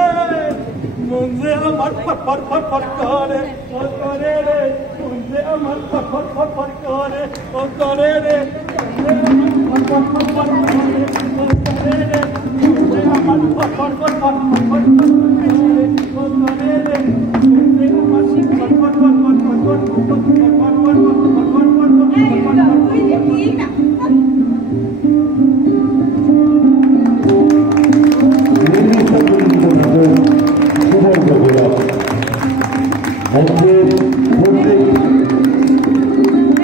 মন যে আমার ফটফট ফটফট করে, ও করে রে, মন যে আমার ফটফট ফটফট করে, ও করে রে, মন যে আমার ফটফট ফটফট করে, ও করে রে, মন যে আমার ফটফট ফটফট করে, ও করে রে, মন যে আমার ফটফট ফটফট করে, এই উত্তম, তুই যে কি না।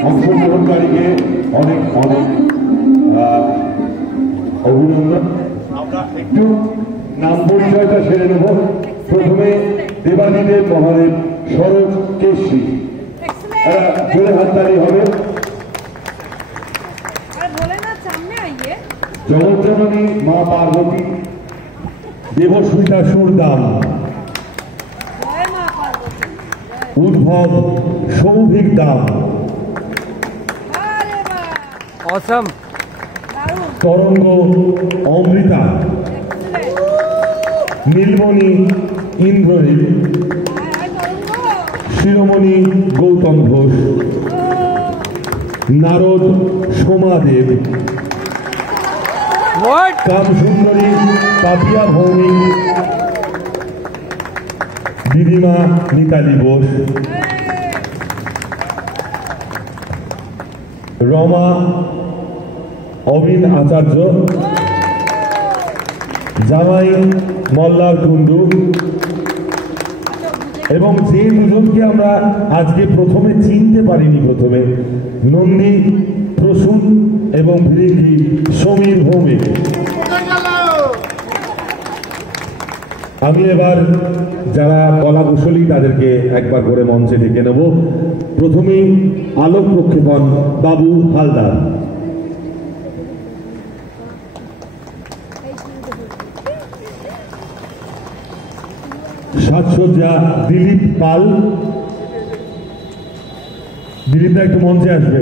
অংশগ্রহণকারীকে অনেক অনেক অভিনন্দন। আমরা একটু নাম পরিচয়টা সেরে নেব। প্রথমে দেবানীদেব মহাদেব সরোজ কেশরী, জোরে হাততালি হবে। জগজ্জননী মা পার্বতী, দেবস্মিতা সুরদাম, উদ্ভব সৌভিক দাম, তরঙ্গ অমৃতা, নীলমণি ইন্দ্রনীল, শিরোমণি গৌতম ঘোষ, নারদ সোমাদেব, কামসুন্দরী পাপিয়া ভৌমিক, দিদিমা মিতালি বোস, রমা অবিন আচার্য, জামাই মল্লার কুণ্ডু, এবং যে দুজনকে আমরা আজকে প্রথমে চিনতে পারিনি, প্রথমে নন্দী প্রসূন এবং ভৃঙ্গি সমীর ভৌমিক। আমি এবার যারা কলা কুশলী তাদেরকে একবার করে মঞ্চে ডেকে নেব। প্রথমেই আলোক প্রক্ষেপণ বাবু হালদার, সাজসজ্জা দিলীপ পাল। দিলীপদা একটু মঞ্চে আসবে।